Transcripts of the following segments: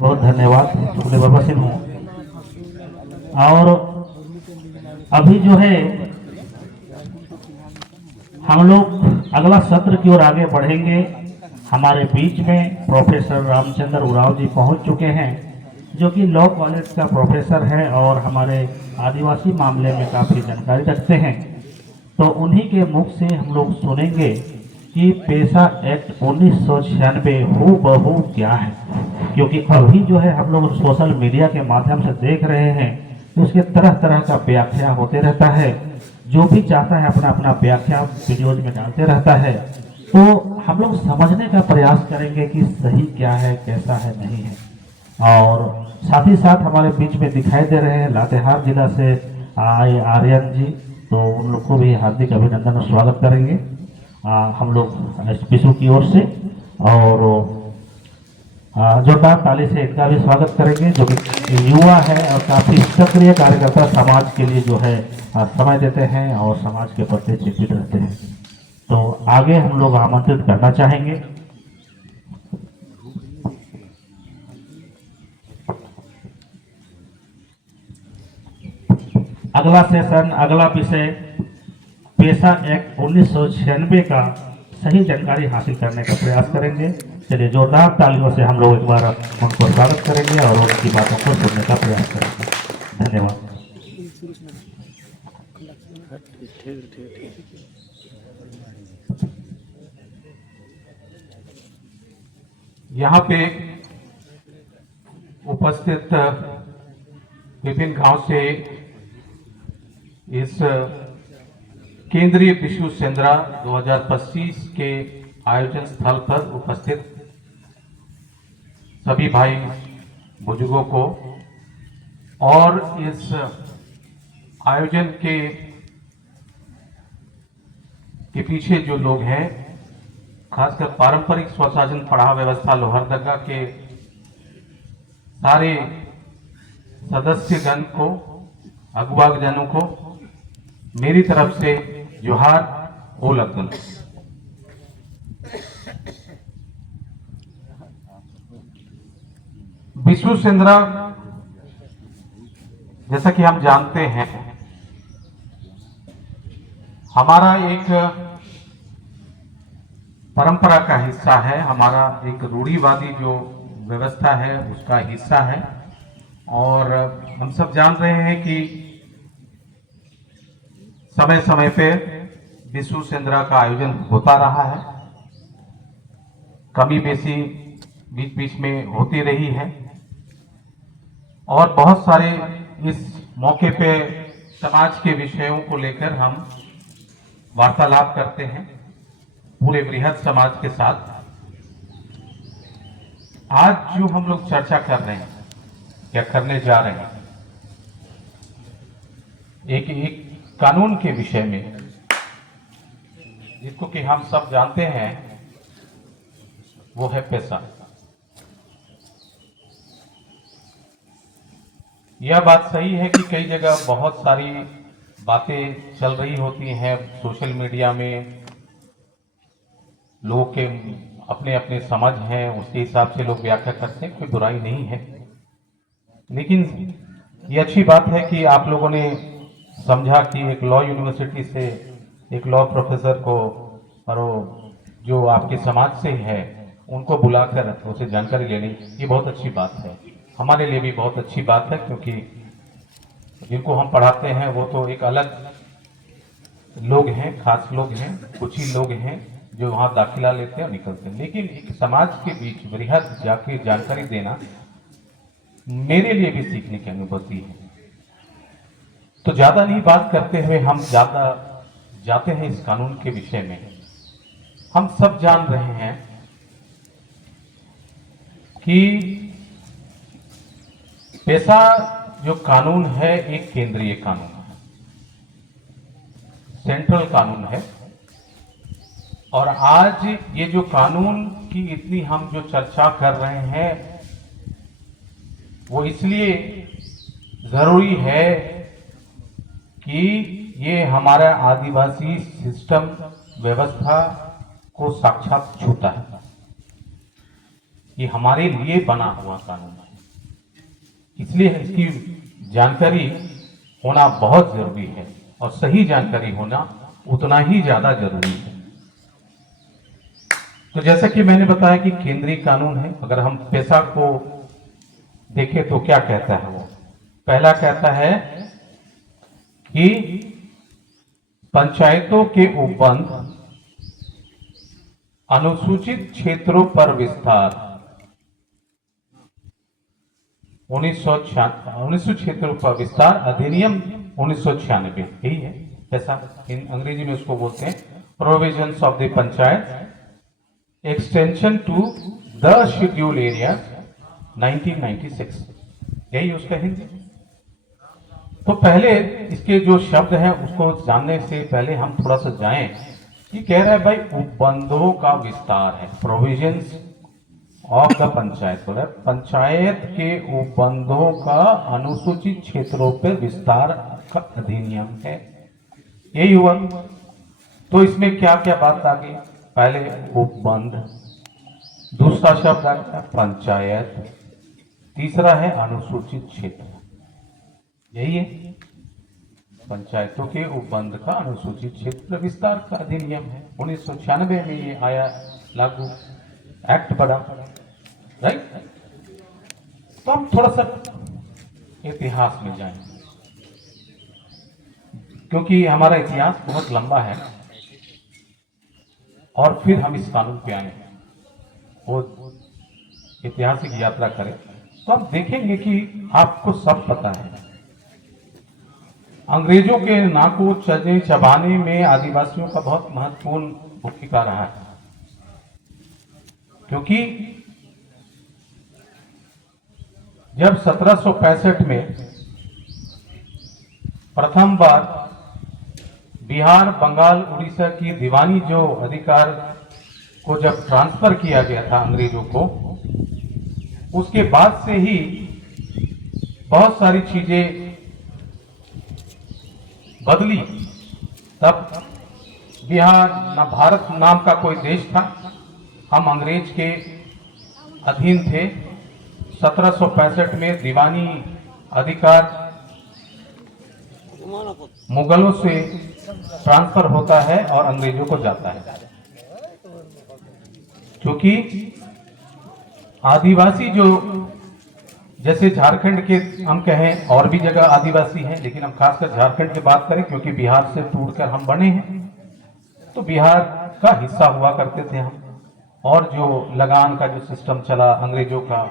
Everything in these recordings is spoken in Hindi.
बहुत धन्यवाद शुक्ले बाबा सिंह हूँ। और अभी जो है हम लोग अगला सत्र की ओर आगे बढ़ेंगे। हमारे बीच में प्रोफेसर रामचंद्र उरांव जी पहुंच चुके हैं, जो कि लॉ कॉलेज का प्रोफेसर है और हमारे आदिवासी मामले में काफ़ी जानकारी रखते हैं। तो उन्हीं के मुख से हम लोग सुनेंगे कि पेशा एक्ट 1996 हूबहू क्या है, क्योंकि अभी जो है हम लोग सोशल मीडिया के माध्यम से देख रहे हैं कि उसके तरह तरह का व्याख्या होते रहता है। जो भी चाहता है अपना अपना व्याख्या वीडियोज में डालते रहता है। तो हम लोग समझने का प्रयास करेंगे कि सही क्या है, कैसा है, नहीं है। और साथ ही साथ हमारे बीच में दिखाई दे रहे हैं लातेहार जिला से आए आर्यन जी, तो उन लोग को भी हार्दिक अभिनंदन और स्वागत करेंगे हम लोग एसपीसू की ओर से। और जोरदार ताली से इनका भी स्वागत करेंगे, जो कि युवा है और काफ़ी सक्रिय कार्यकर्ता, समाज के लिए जो है समय देते हैं और समाज के प्रति चिंतित रहते हैं। तो आगे हम लोग आमंत्रित करना चाहेंगे अगला सेशन, अगला विषय पेशा एक्ट 1996 का सही जानकारी हासिल करने का प्रयास करेंगे। चलिए जोरदार तालियों से हम लोग एक बार उनको स्वागत करेंगे और उनकी बातों को सुनने का प्रयास करेंगे। धन्यवाद। यहाँ पे उपस्थित विभिन्न गांव से इस केंद्रीय विश्व सेंद्रा 2025 के आयोजन स्थल पर उपस्थित सभी भाई बुजुर्गों को और इस आयोजन के पीछे जो लोग हैं, खासकर पारंपरिक स्वशासन पढ़ाव व्यवस्था लोहरदगा के सारे सदस्यगण को, अगुवाजनों को मेरी तरफ से जोहार ओ लगन। विश्व सेंद्रा जैसा कि हम जानते हैं हमारा एक परंपरा का हिस्सा है, हमारा एक रूढ़िवादी जो व्यवस्था है उसका हिस्सा है। और हम सब जान रहे हैं कि समय समय पे विश्व सेंद्रा का आयोजन होता रहा है, कमी बेसी बीच बीच में होती रही है और बहुत सारे इस मौके पे समाज के विषयों को लेकर हम वार्तालाप करते हैं पूरे बृहद समाज के साथ। आज जो हम लोग चर्चा कर रहे हैं या करने जा रहे हैं, एक कानून के विषय में, जिसको कि हम सब जानते हैं, वो है पेशा। यह बात सही है कि कई जगह बहुत सारी बातें चल रही होती हैं सोशल मीडिया में, लोगों के अपने अपने समझ हैं, उसके हिसाब से लोग व्याख्या करते हैं, कोई बुराई नहीं है। लेकिन ये अच्छी बात है कि आप लोगों ने समझा कि एक लॉ यूनिवर्सिटी से एक लॉ प्रोफेसर को और जो आपके समाज से है उनको बुलाकर उसे जानकारी लेनी, ये बहुत अच्छी बात है। हमारे लिए भी बहुत अच्छी बात है, क्योंकि जिनको हम पढ़ाते हैं वो तो एक अलग लोग हैं, खास लोग हैं, कुछ ही लोग हैं जो वहाँ दाखिला लेते हैं और निकलते हैं। लेकिन एक समाज के बीच बृहद जाके जानकारी देना मेरे लिए भी सीखने की अनुभूति है। तो ज्यादा नहीं बात करते हुए हम ज्यादा जाते हैं इस कानून के विषय में। हम सब जान रहे हैं कि पेशा जो कानून है एक केंद्रीय कानून है, सेंट्रल कानून है। और आज ये जो कानून की इतनी हम जो चर्चा कर रहे हैं वो इसलिए जरूरी है कि ये हमारा आदिवासी सिस्टम व्यवस्था को साक्षात छूता है। ये हमारे लिए बना हुआ कानून है। इसलिए इसकी जानकारी होना बहुत जरूरी है और सही जानकारी होना उतना ही ज्यादा जरूरी है। तो जैसा कि मैंने बताया कि केंद्रीय कानून है, अगर हम पेशा को देखें तो क्या कहता है वो? पहला कहता है कि पंचायतों के उपबंध अनुसूचित क्षेत्रों पर विस्तार 1900 क्षेत्रों पर विस्तार अधिनियम 1996, यही है ऐसा अंग्रेजी में उसको बोलते हैं, provisions of the panchayat extension to the schedule area 1996, यही उसका हिंदी। तो पहले इसके जो शब्द हैं उसको जानने से पहले हम थोड़ा सा जाएं। ये कह रहा है भाई उपबंधों का विस्तार है, प्रोविजंस ऑफ द पंचायत, बोला पंचायत के उपबंधों का अनुसूचित क्षेत्रों पर विस्तार का अधिनियम है, यही हुआ। तो इसमें क्या क्या बात आ गई? पहले उपबंध, दूसरा शब्द आ गया पंचायत, तीसरा है अनुसूचित क्षेत्र, यही है पंचायतों के उपबंध का अनुसूचित क्षेत्र विस्तार का अधिनियम है। 1996 में ये आया लागू, एक्ट बड़ा, राइट। तो हम थोड़ा सा इतिहास में जाएंगे क्योंकि हमारा इतिहास बहुत लंबा है और फिर हम इस कानून पे आए वो ऐतिहासिक यात्रा करें तो हम देखेंगे कि आपको सब पता है अंग्रेजों के नाको चबाने में आदिवासियों का बहुत महत्वपूर्ण भूमिका रहा है, क्योंकि जब 1765 में प्रथम बार बिहार, बंगाल, उड़ीसा की दीवानी जो अधिकार को जब ट्रांसफर किया गया था अंग्रेजों को, उसके बाद से ही बहुत सारी चीजें बदली। तब बिहार न भारत नाम का कोई देश था, हम अंग्रेज के अधीन थे। 1765 में दीवानी अधिकार मुगलों से ट्रांसफर होता है और अंग्रेजों को जाता है, क्योंकि आदिवासी जो जैसे झारखंड के हम कहें और भी जगह आदिवासी हैं, लेकिन हम खासकर झारखंड की बात करें क्योंकि बिहार से टूटकर हम बने हैं, तो बिहार का हिस्सा हुआ करते थे हम। और जो लगान का जो सिस्टम चला अंग्रेजों का,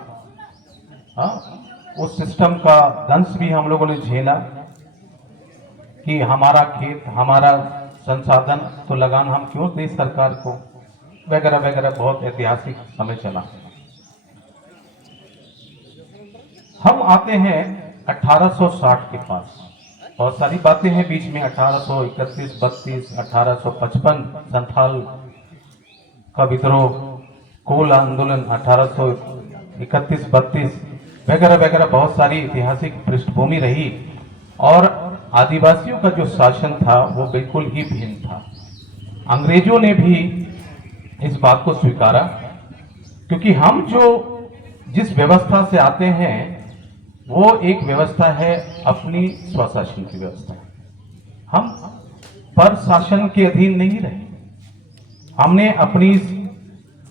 उस सिस्टम का दंश भी हम लोगों ने झेला कि हमारा खेत, हमारा संसाधन, तो लगान हम क्यों दे सरकार को, वगैरह वगैरह, बहुत ऐतिहासिक समय चला। हम आते हैं 1860 के पास, बहुत सारी बातें हैं बीच में, 1831, 32, 1855 संथाल का विद्रोह, कोल आंदोलन 1831, 32 वगैरह वगैरह, बहुत सारी ऐतिहासिक पृष्ठभूमि रही। और आदिवासियों का जो शासन था वो बिल्कुल ही भिन्न था। अंग्रेजों ने भी इस बात को स्वीकारा, क्योंकि हम जो जिस व्यवस्था से आते हैं वो एक व्यवस्था है अपनी स्वशासन की व्यवस्था। हम पर शासन के अधीन नहीं रहे, हमने अपनी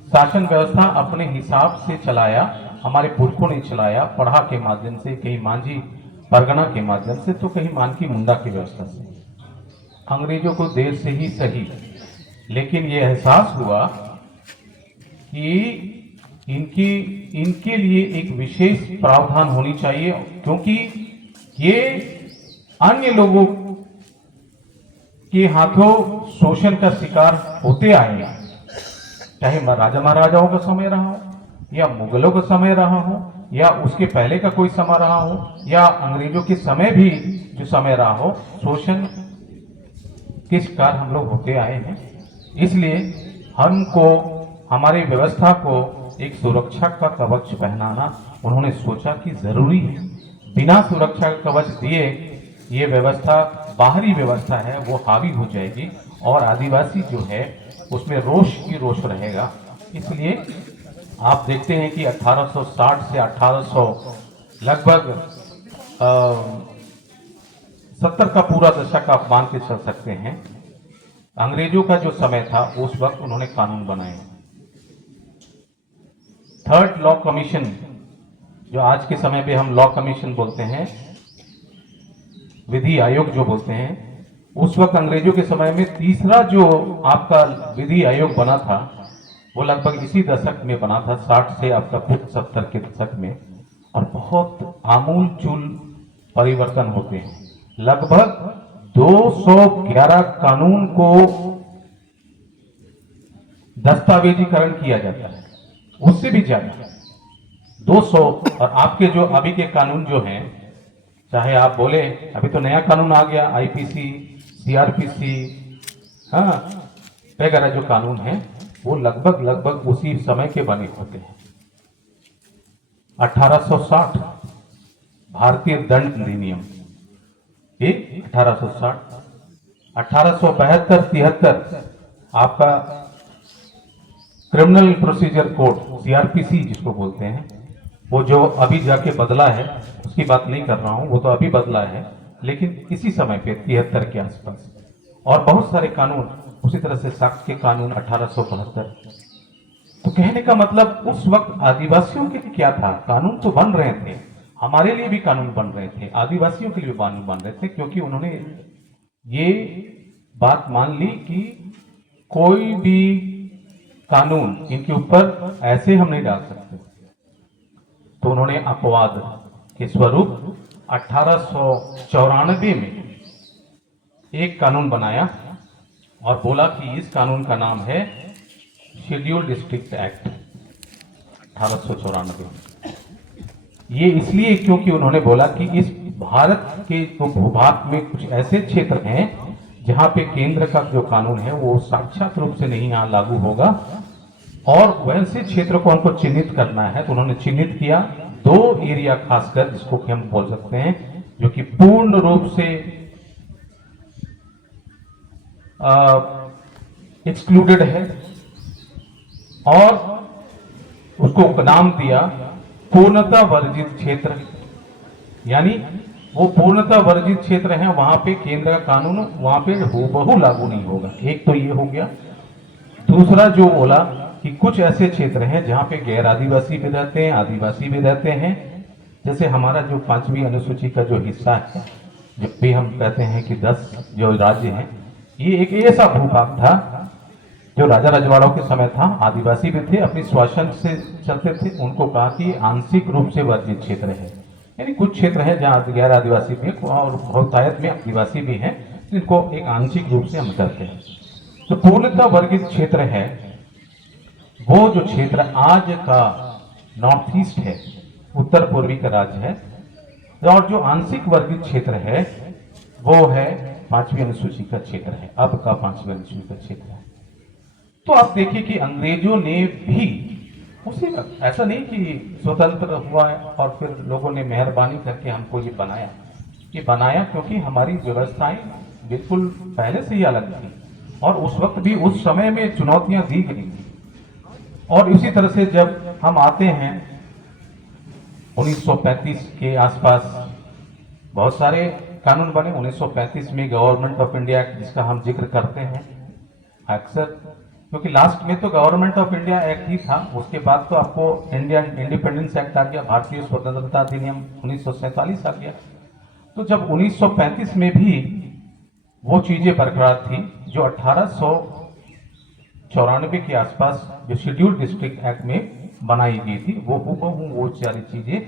शासन व्यवस्था अपने हिसाब से चलाया, हमारे पुरखों ने चलाया, पढ़ा के माध्यम से, कहीं मांझी परगना के माध्यम से, तो कहीं मानकी मुंडा की व्यवस्था से। अंग्रेजों को देर से ही सही, लेकिन ये एहसास हुआ कि इनके लिए एक विशेष प्रावधान होनी चाहिए, क्योंकि ये अन्य लोगों के हाथों शोषण का शिकार होते आए हैं, चाहे राजा महाराजाओं का समय रहा हो या मुगलों का समय रहा हो या उसके पहले का कोई समय रहा हो या अंग्रेजों के समय भी जो समय रहा हो, शोषण के शिकार हम लोग होते आए हैं। इसलिए हमको, हमारी व्यवस्था को एक सुरक्षा का कवच पहनाना उन्होंने सोचा कि जरूरी है। बिना सुरक्षा का कवच दिए ये व्यवस्था, बाहरी व्यवस्था है, वो हावी हो जाएगी और आदिवासी जो है उसमें रोष की रोष रहेगा। इसलिए आप देखते हैं कि 1860 से लगभग 70 का पूरा दशक आप मान के चल सकते हैं। अंग्रेजों का जो समय था उस वक्त उन्होंने कानून बनाए। थर्ड लॉ कमीशन, जो आज के समय पे हम लॉ कमीशन बोलते हैं, विधि आयोग जो बोलते हैं, उस वक्त अंग्रेजों के समय में तीसरा जो आपका विधि आयोग बना था वो लगभग इसी दशक में बना था, 60 से आपका कुछ 70 के दशक में। और बहुत आमूल चूल परिवर्तन होते हैं। लगभग 211 कानून को दस्तावेजीकरण किया जाता है, उससे भी ज्यादा 200। और आपके जो अभी के कानून जो हैं, चाहे आप बोले अभी तो नया कानून आ गया आईपीसी, सीआरपीसी, हाँ, वगैरह जो कानून हैं वो लगभग उसी समय के बने होते हैं। 1860 भारतीय दंड अधिनियम, ये 1860, 1872-73 आपका क्रिमिनल प्रोसीजर कोड, सीआरपीसी जिसको बोलते हैं, वो जो अभी जाके बदला है, उसकी बात नहीं कर रहा हूं, वो तो अभी बदला है, लेकिन इसी समय पे 73 के आसपास। और बहुत सारे कानून उसी तरह से साक्ष्य के कानून 1872। तो कहने का मतलब उस वक्त आदिवासियों के लिए क्या था, कानून तो बन रहे थे, हमारे लिए भी कानून बन रहे थे, आदिवासियों के लिए भी कानून बन रहे थे, क्योंकि उन्होंने ये बात मान ली कि कोई भी कानून इनके ऊपर ऐसे हम नहीं डाल सकते। तो उन्होंने अपवाद के स्वरूप 1894 में एक कानून बनाया और बोला कि इस कानून का नाम है शेड्यूल डिस्ट्रिक्ट एक्ट 1894। ये इसलिए क्योंकि उन्होंने बोला कि इस भारत के भूभाग में कुछ ऐसे क्षेत्र हैं जहां पे केंद्र का जो कानून है वो साक्षात रूप से नहीं यहाँ लागू होगा, और वैसे क्षेत्र को हमको चिन्हित करना है। तो उन्होंने चिन्हित किया 2 एरिया खासकर, जिसको कि हम बोल सकते हैं, जो कि पूर्ण रूप से एक्सक्लूडेड है, और उसको नाम दिया पूर्णता वर्जित क्षेत्र। यानी वो पूर्णता वर्जित क्षेत्र है, वहां पे केंद्र का कानून वहां पे हूबहू लागू नहीं होगा। एक तो ये हो गया। दूसरा जो बोला कि कुछ ऐसे क्षेत्र हैं जहां पे गैर आदिवासी भी रहते हैं, आदिवासी भी रहते हैं। जैसे हमारा जो 5वीं अनुसूची का जो हिस्सा है, जब भी हम कहते हैं कि 10 जो राज्य हैं, ये एक ऐसा भूभाग था जो राजा रजवाड़ों के समय था, आदिवासी भी थे, अपनी शासन से चलते थे। उनको कहा कि आंशिक रूप से वर्जित क्षेत्र है, यानी कुछ क्षेत्र है जहां गैर आदिवासी भी और बहुतायत में आदिवासी भी हैं, जिनको एक आंशिक रूप से हम कहते हैं। तो पूर्णतः वर्गित क्षेत्र है वो जो क्षेत्र आज का नॉर्थ ईस्ट है, उत्तर पूर्वी का राज्य है, और जो आंशिक वर्गित क्षेत्र है वो है 5वीं अनुसूची का क्षेत्र है, अब का 5वीं अनुसूची का क्षेत्र है। तो आप देखिए कि अंग्रेजों ने भी उसी वक्त, ऐसा नहीं कि स्वतंत्र हुआ और फिर लोगों ने मेहरबानी करके हमको ये बनाया, ये बनाया क्योंकि हमारी व्यवस्थाएं बिल्कुल पहले से ही अलग थी, और उस वक्त भी उस समय में चुनौतियां दी गई थी। और इसी तरह से जब हम आते हैं 1935 के आसपास, बहुत सारे कानून बने। 1935 में गवर्नमेंट ऑफ इंडिया एक्ट, जिसका हम जिक्र करते हैं अक्सर, क्योंकि लास्ट में तो गवर्नमेंट ऑफ इंडिया एक्ट ही था, उसके बाद तो आपको इंडियन इंडिपेंडेंस एक्ट आ गया, भारतीय स्वतंत्रता अधिनियम 1947 आ गया। तो जब 1935 में भी वो चीजें बरकरार थी जो 1894 के आसपास जो शेड्यूल डिस्ट्रिक्ट एक्ट में बनाई गई थी, वो वो सारी चीजें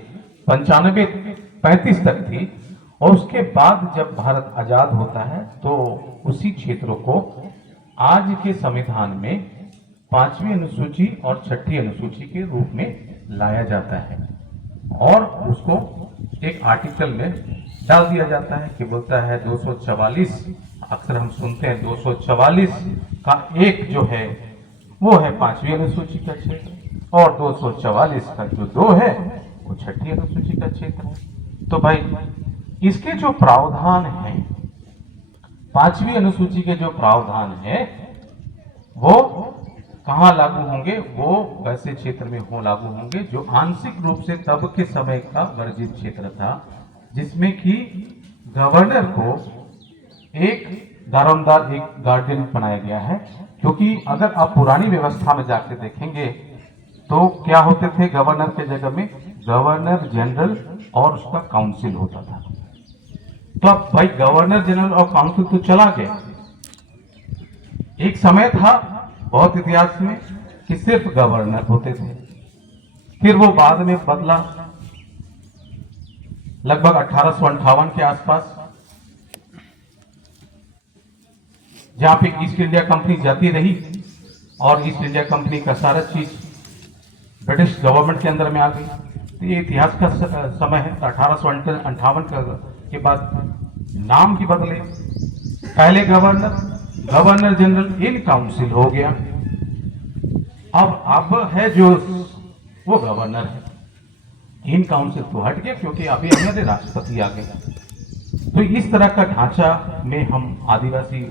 95-35 तक थी। और उसके बाद जब भारत आजाद होता है तो उसी क्षेत्रों को आज के संविधान में 5वीं अनुसूची और 6ठी अनुसूची के रूप में लाया जाता है, और उसको एक आर्टिकल में डाल दिया जाता है कि बोलता है 244, अक्सर हम सुनते हैं 244 का एक जो है वो है 5वीं अनुसूची का क्षेत्र, और 244 का जो 2 है वो 6ठी अनुसूची का क्षेत्र है। तो भाई इसके जो प्रावधान है, 5वीं अनुसूची के जो प्रावधान है वो कहाँ लागू होंगे, वो वैसे क्षेत्र में लागू होंगे जो आंशिक रूप से तब के समय का वर्जित क्षेत्र था, जिसमें कि गवर्नर को एक दारोमदार, एक गार्डियन बनाया गया है। क्योंकि अगर आप पुरानी व्यवस्था में जाके देखेंगे तो क्या होते थे, गवर्नर के जगह में गवर्नर जनरल और उसका काउंसिल होता था। तो अब भाई गवर्नर जनरल और काउंसिल तो चला गया। एक समय था बहुत इतिहास में कि सिर्फ गवर्नर होते थे, फिर वो बाद में बदला लगभग 1858 के आसपास, जहां पे ईस्ट इंडिया कंपनी जाती रही और ईस्ट इंडिया कंपनी का सारा चीज ब्रिटिश गवर्नमेंट के अंदर में आ गई। तो ये इतिहास का समय है। 1858 के बाद नाम भी बदले, पहले गवर्नर जनरल इन काउंसिल हो गया, अब है जो वो गवर्नर है। इन काउंसिल तो हट गया क्योंकि अभी हमारे राष्ट्रपति आ गए। तो इस तरह का ढांचा में हम आदिवासी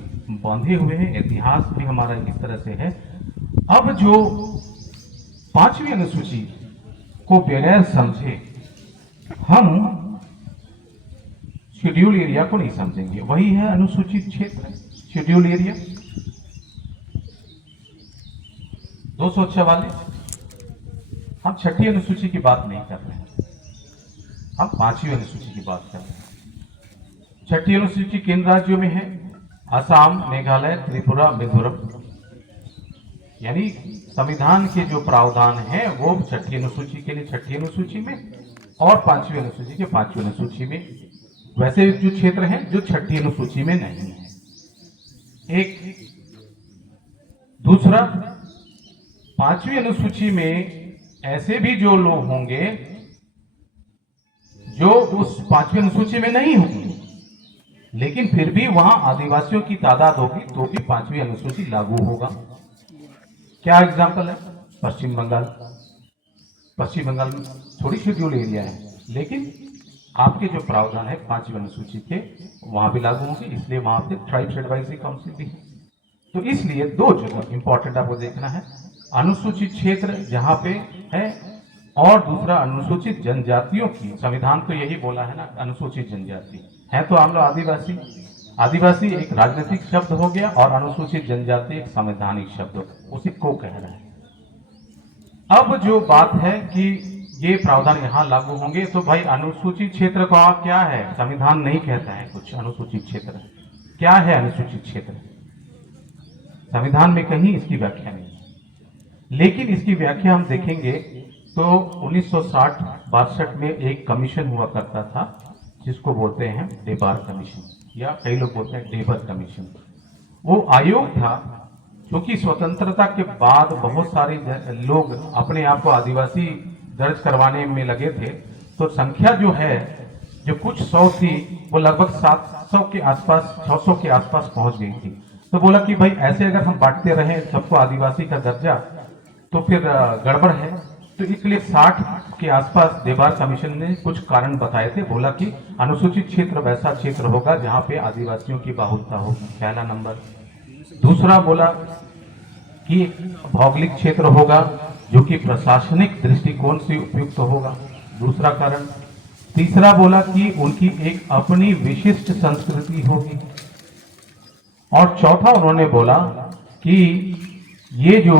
बांधे हुए हैं, इतिहास भी हमारा इस तरह से है। अब जो 5वीं अनुसूची को बगैर समझे हम शेड्यूल एरिया को नहीं समझेंगे। वही है अनुसूचित क्षेत्र, शेड्यूल एरिया 244। हम 6ठी अनुसूची की बात नहीं कर रहे हैं, हम 5वीं अनुसूची की बात कर रहे हैं। 6ठी अनुसूची किन राज्यों में है? असम, मेघालय, त्रिपुरा, मिजोरम। यानी संविधान के जो प्रावधान है वो 6ठी अनुसूची के लिए 6ठी अनुसूची में और 5वीं अनुसूची के 5वीं अनुसूची में। वैसे जो क्षेत्र हैं जो 6ठी अनुसूची में नहीं है। एक दूसरा, 5वीं अनुसूची में ऐसे भी जो लोग होंगे जो उस 5वीं अनुसूची में नहीं होंगे, लेकिन फिर भी वहां आदिवासियों की तादाद होगी तो भी 5वीं अनुसूची लागू होगा। क्या एग्जाम्पल है? पश्चिम बंगाल। पश्चिम बंगाल में थोड़ी शेड्यूल एरिया है, लेकिन आपके जो प्रावधान है 5वीं अनुसूची के वहां भी लागू होंगे, इसलिए वहां पे ट्राइब्स एडवाइजरी काउंसिल भी है। तो इसलिए दो जगह इंपॉर्टेंट आपको देखना है, अनुसूचित क्षेत्र जहां पे है और दूसरा अनुसूचित जनजातियों की। संविधान तो यही बोला है ना, अनुसूचित जनजाति है, तो हम लोग आदिवासी। आदिवासी एक राजनीतिक शब्द हो गया और अनुसूचित जनजाति एक संवैधानिक शब्द हो, उसी को कह रहा है। अब जो बात है कि ये प्रावधान यहाँ लागू होंगे, तो भाई अनुसूचित क्षेत्र का क्या है? संविधान नहीं कहता है कुछ अनुसूचित क्षेत्र क्या है। अनुसूचित क्षेत्र संविधान में कहीं इसकी व्याख्या नहीं है, लेकिन इसकी व्याख्या हम देखेंगे तो 1960-62 में एक कमीशन हुआ करता था जिसको बोलते हैं डेबार कमीशन, या कई लोग बोलते हैं डेबर कमीशन। वो आयोग था क्योंकि स्वतंत्रता के बाद बहुत सारे लोग अपने आप को आदिवासी दर्ज करवाने में लगे थे, तो संख्या जो है जो कुछ 100 थी वो लगभग 700 के आसपास, 600 के आसपास पहुंच गई थी। तो बोला कि भाई ऐसे अगर हम बांटते रहे सबको आदिवासी का दर्जा तो फिर गड़बड़ है। तो इसलिए 60 के आसपास देबार कमीशन ने कुछ कारण बताए थे। बोला कि अनुसूचित क्षेत्र वैसा क्षेत्र होगा जहां पे आदिवासियों की बाहुल्यता होगी, पहला नंबर। दूसरा बोला कि भौगोलिक क्षेत्र होगा जो कि प्रशासनिक दृष्टिकोण से उपयुक्त होगा, दूसरा कारण। तीसरा बोला कि उनकी एक अपनी विशिष्ट संस्कृति होगी, और चौथा उन्होंने बोला कि ये जो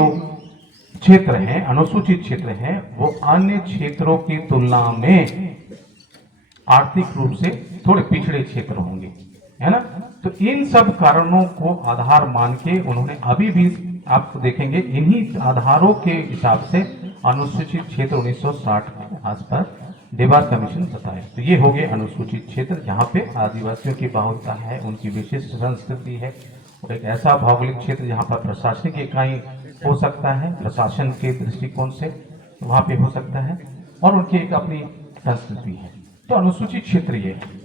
क्षेत्र हैं, अनुसूचित क्षेत्र हैं, वो अन्य क्षेत्रों की तुलना में आर्थिक रूप से थोड़े पिछड़े क्षेत्र होंगे, है ना। तो इन सब कारणों को आधार मान के उन्होंने अभी भी आप देखेंगे इन्हीं आधारों के हिसाब से अनुसूचित क्षेत्र 1960 के आसपास देबार कमीशन बताया। तो ये हो गए अनुसूचित क्षेत्र जहां पे आदिवासियों की बाहुल्यता है, उनकी विशिष्ट संस्कृति है, और एक ऐसा भौगोलिक क्षेत्र जहां पर प्रशासनिक इकाई हो सकता है, प्रशासन के दृष्टिकोण से वहां पे हो सकता है, और उनकी एक अपनी संस्कृति है। तो अनुसूचित क्षेत्र ये है।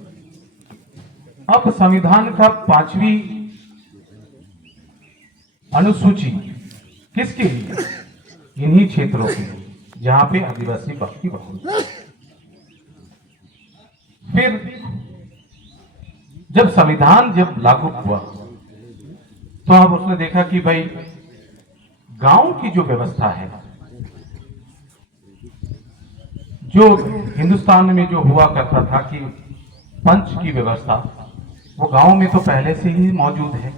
अब संविधान का 5वीं अनुसूची किसके लिए? इन्हीं क्षेत्रों के लिए जहां पे आदिवासी की बहुलता। फिर जब संविधान लागू हुआ तो अब उसने देखा कि भाई गांव की जो व्यवस्था है, जो हिंदुस्तान में जो हुआ करता था कि पंच की व्यवस्था, वो गांव में तो पहले से ही मौजूद है।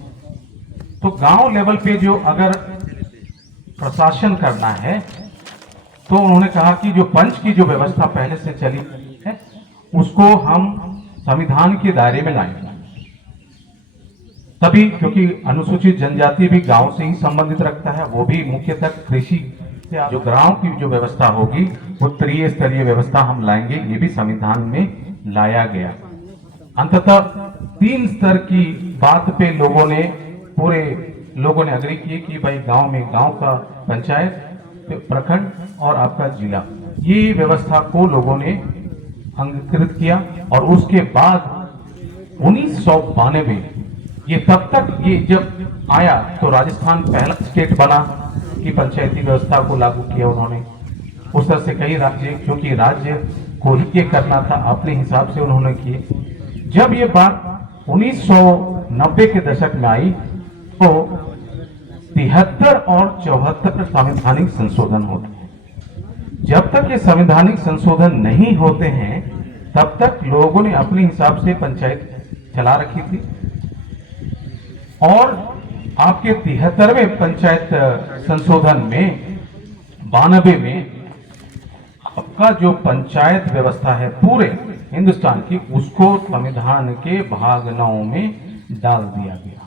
तो गांव लेवल पे जो अगर प्रशासन करना है तो उन्होंने कहा कि जो पंच की जो व्यवस्था पहले से चली है उसको हम संविधान के दायरे में लाएंगे। तभी, क्योंकि अनुसूचित जनजाति भी गांव से ही संबंधित रखता है, वो भी मुख्यतः कृषि, जो गांव की जो व्यवस्था होगी वो त्रिस्तरीय व्यवस्था हम लाएंगे, ये भी संविधान में लाया गया। अंततः 3 स्तर की बात पे पूरे लोगों ने अग्री किए कि भाई गांव में गांव का पंचायत, प्रखंड और आपका जिला, ये व्यवस्था को लोगों ने अंगीकृत किया। और उसके बाद 1992 ये तब तक ये जब आया तो राजस्थान पहला स्टेट बना कि पंचायती व्यवस्था को लागू किया उन्होंने। उस तरह से कई राज्य, क्योंकि राज्य को ही ये करना था, अपने हिसाब से उन्होंने किए। जब ये बात 1990 के दशक में आई तो 73 और 74 संवैधानिक संशोधन होते हैं। जब तक ये संवैधानिक संशोधन नहीं होते हैं तब तक लोगों ने अपने हिसाब से पंचायत चला रखी थी। और आपके 73वें पंचायत संशोधन में 92 में आपका जो पंचायत व्यवस्था है पूरे हिंदुस्तान की, उसको संविधान के भाग 9 में डाल दिया गया।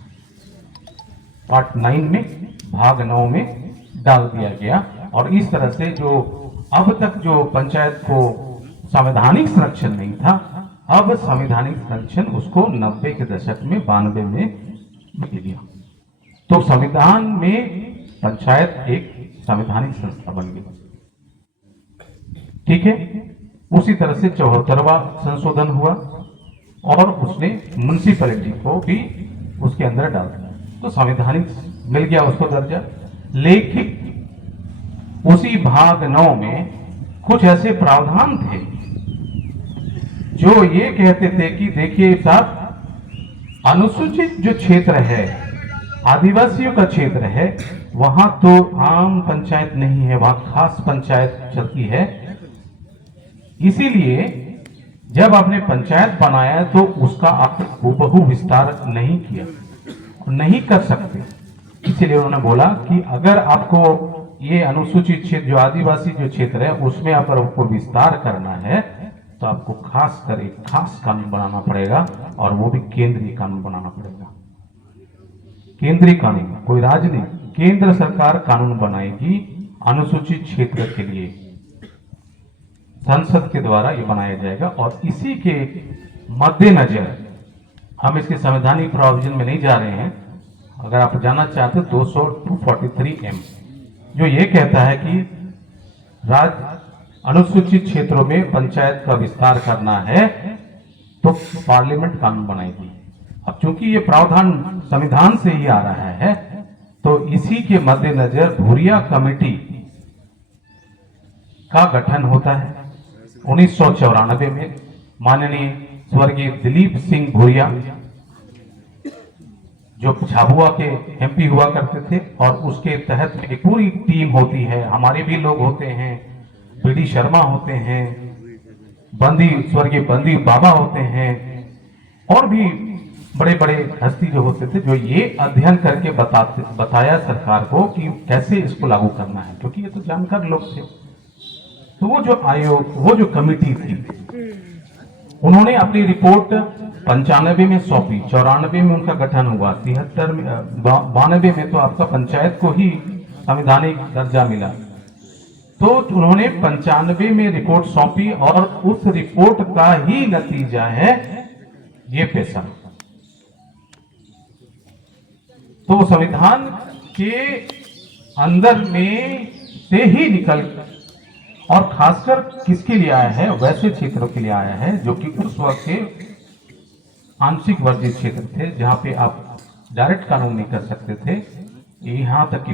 पार्ट 9 में, भाग 9 में डाल दिया गया। और इस तरह से जो अब तक जो पंचायत को संवैधानिक संरक्षण नहीं था, अब संवैधानिक संरक्षण उसको 90 के दशक में 92 में मिल गया। तो संविधान में पंचायत एक संवैधानिक संस्था बन गई। ठीक है। उसी तरह से 74वां संशोधन हुआ और उसने म्युनिसिपैलिटी को भी उसके अंदर डाल दिया, तो संवैधानिक मिल गया उसको दर्जा। लेकिन उसी भाग 9 में कुछ ऐसे प्रावधान थे जो ये कहते थे कि देखिए साहब, अनुसूचित जो क्षेत्र है, आदिवासियों का क्षेत्र है, वहां तो आम पंचायत नहीं है, वहां खास पंचायत चलती है। इसीलिए जब आपने पंचायत बनाया तो उसका आप हूबहू विस्तार नहीं किया, नहीं कर सकते। इसीलिए उन्होंने बोला कि अगर आपको ये अनुसूचित क्षेत्र, जो आदिवासी जो क्षेत्र है, उसमें अगर आपको विस्तार करना है तो आपको खास कानून बनाना पड़ेगा, और वो भी केंद्रीय कानून बनाना पड़ेगा। केंद्रीय कानून, कोई राज्य नहीं, केंद्र सरकार कानून बनाएगी अनुसूचित क्षेत्र के लिए, संसद के द्वारा ये बनाया जाएगा। और इसी के मद्देनजर हम इसके संवैधानिक प्रोविजन में नहीं जा रहे हैं। अगर आप जानना चाहते हो 243M जो ये कहता है कि राज्य अनुसूचित क्षेत्रों में पंचायत का विस्तार करना है तो पार्लियामेंट कानून बनाएगी। अब चूंकि ये प्रावधान संविधान से ही आ रहा है तो इसी के मद्देनजर भूरिया कमेटी का गठन होता है 1994 में। माननीय स्वर्गीय दिलीप सिंह भूरिया जो झाबुआ के MP हुआ करते थे, और उसके तहत एक पूरी टीम होती है, हमारे भी लोग होते हैं, BD शर्मा होते हैं, स्वर्गीय बंदी बाबा होते हैं, और भी बड़े बड़े हस्ती जो होते थे, जो ये अध्ययन करके बताया सरकार को कि कैसे इसको लागू करना है, क्योंकि ये तो जानकार लोग थे। तो वो जो आयोग, वो जो कमेटी थी, उन्होंने अपनी रिपोर्ट 95 में सौंपी, 94 में उनका गठन हुआ, 93 में, 92 में तो आपका पंचायत को ही संवैधानिक दर्जा मिला। तो उन्होंने 95 में रिपोर्ट सौंपी, और उस रिपोर्ट का ही नतीजा है ये पेशा। तो संविधान के अंदर में से ही निकल, और खासकर किसके लिए आया है, वैसे क्षेत्रों के लिए आया है जो कि उस वक्त के आंशिक वर्जित क्षेत्र थे, जहां पे आप डायरेक्ट कानून नहीं कर सकते थे। यहां तक कि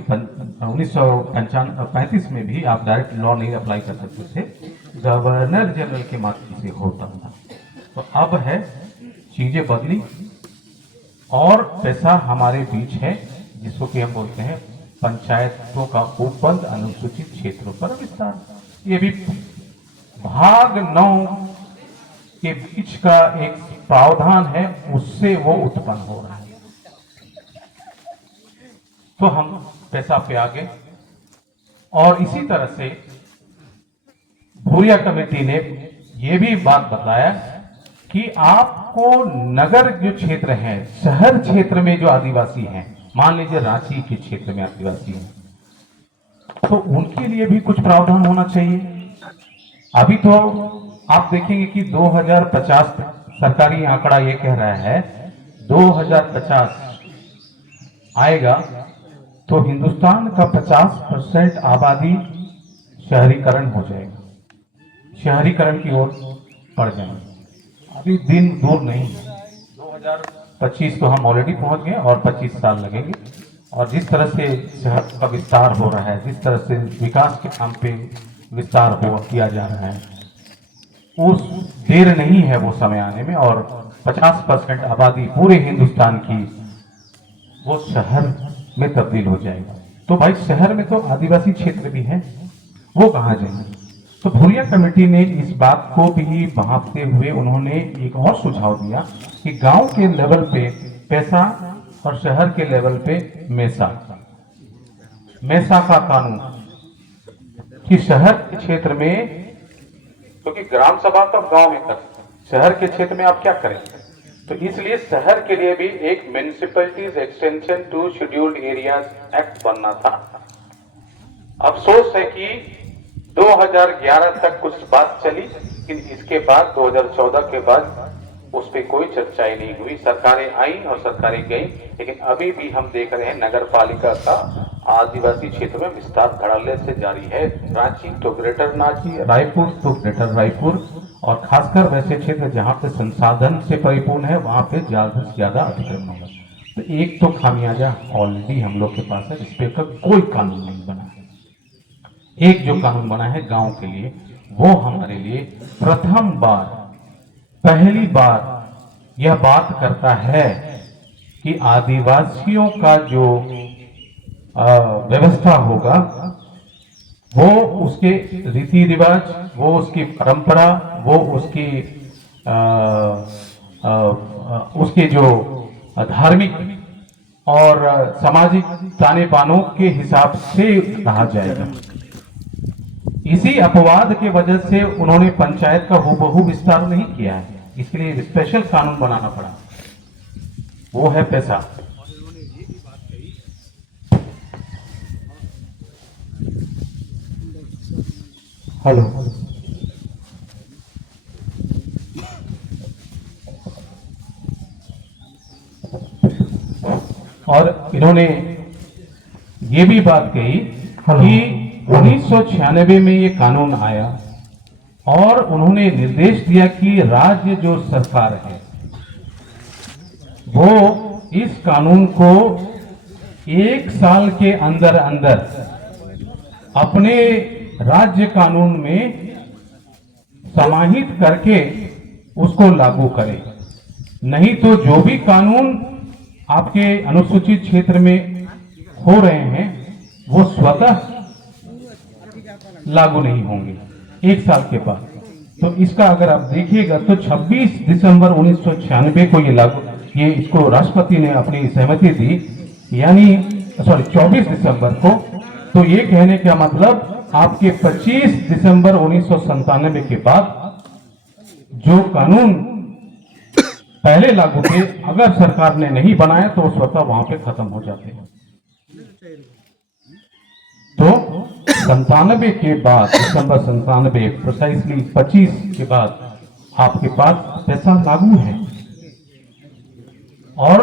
1935 में भी आप डायरेक्ट लॉ नहीं अप्लाई कर सकते थे, गवर्नर जनरल के माध्यम से होता था। तो अब है, चीजें बदली, और पैसा हमारे बीच है, जिसको कि हम बोलते हैं पंचायतों का उपबंध अनुसूचित क्षेत्रों पर विस्तार, ये भी भाग 9 के बीच का एक प्रावधान है, उससे वो उत्पन्न हो रहा है। तो हम पैसा पे आगे, और इसी तरह से भूरिया कमेटी ने ये भी बात बताया कि आपको नगर जो क्षेत्र है, शहर क्षेत्र में जो आदिवासी हैं, मान लीजिए रांची के क्षेत्र में आदिवासी हैं, तो उनके लिए भी कुछ प्रावधान होना चाहिए। अभी तो आप देखेंगे कि 2050 सरकारी आंकड़ा ये कह रहा है 2050 आएगा तो हिंदुस्तान का 50% आबादी शहरीकरण हो जाएगा, शहरीकरण की ओर बढ़ जाएंगे। अभी दिन दूर नहीं है, 2025 तो हम ऑलरेडी पहुंच गए और 25 साल लगेंगे। और जिस तरह से शहर का विस्तार हो रहा है, जिस तरह से विकास के नाम पे विस्तार किया जा रहा है, उस देर नहीं है वो समय आने में, और 50% आबादी पूरे हिंदुस्तान की वो शहर में तब्दील हो जाएगा। तो भाई शहर में तो आदिवासी क्षेत्र भी है, वो कहाँ जाएंगे? तो भूरिया कमेटी ने इस बात को भी भांपते हुए उन्होंने एक और सुझाव दिया कि गांव के लेवल पे पैसा और शहर के लेवल पे मैसा का कानून, कि शहर के क्षेत्र में, क्योंकि ग्राम सभा तो गांव में कर, शहर के क्षेत्र में आप क्या करेंगे? तो इसलिए शहर के लिए भी एक municipalities extension to scheduled areas act बनना था। अफसोस है कि 2011 तक कुछ बात चली, लेकिन इसके बाद 2014 के बाद उस पर कोई चर्चा ही नहीं हुई। सरकारें आई और सरकारें गई, लेकिन अभी भी हम देख रहे हैं नगर पालिका का आदिवासी क्षेत्र में विस्तार धड़ल्ले से जारी है। रांची तो ग्रेटर रांची, रायपुर तो ग्रेटर रायपुर, और खासकर वैसे क्षेत्र जहां पे संसाधन से परिपूर्ण है वहां पे ज्यादा से ज्यादा अतिक्रमण होगा। तो एक तो खामियाजा ऑलरेडी हम लोग के पास है, इस पे कोई कानून नहीं बना है। एक जो कानून बना है गांव के लिए, वो हमारे लिए प्रथम बार, पहली बार यह बात करता है कि आदिवासियों का जो व्यवस्था होगा, वो उसके रीति रिवाज, वो उसकी परंपरा, वो उसके जो धार्मिक और सामाजिक ताने बानों के हिसाब से कहा जाएगा। इसी अपवाद के वजह से उन्होंने पंचायत का हूबहू विस्तार नहीं किया है, इसके लिए स्पेशल कानून बनाना पड़ा, वो है पैसा। हेलो, और इन्होंने ये भी बात कही कि 1996 में ये कानून आया और उन्होंने निर्देश दिया कि राज्य जो सरकार है वो इस कानून को 1 साल के अंदर अंदर अपने राज्य कानून में समाहित करके उसको लागू करे, नहीं तो जो भी कानून आपके अनुसूचित क्षेत्र में हो रहे हैं वो स्वतः लागू नहीं होंगे 1 साल के बाद। तो इसका अगर आप देखिएगा तो 26 दिसंबर 1996 को ये इसको राष्ट्रपति ने अपनी सहमति दी, यानी 24 दिसंबर को। तो ये कहने का मतलब आपके 25 दिसंबर 1997 के बाद जो कानून पहले लागू थे, अगर सरकार ने नहीं बनाया तो वो स्वतः वहां पे खत्म हो जाते हैं। तो 97 के बाद, दिसंबर 97 प्रिसाइसली 25 के बाद आपके पास पैसा लागू है। और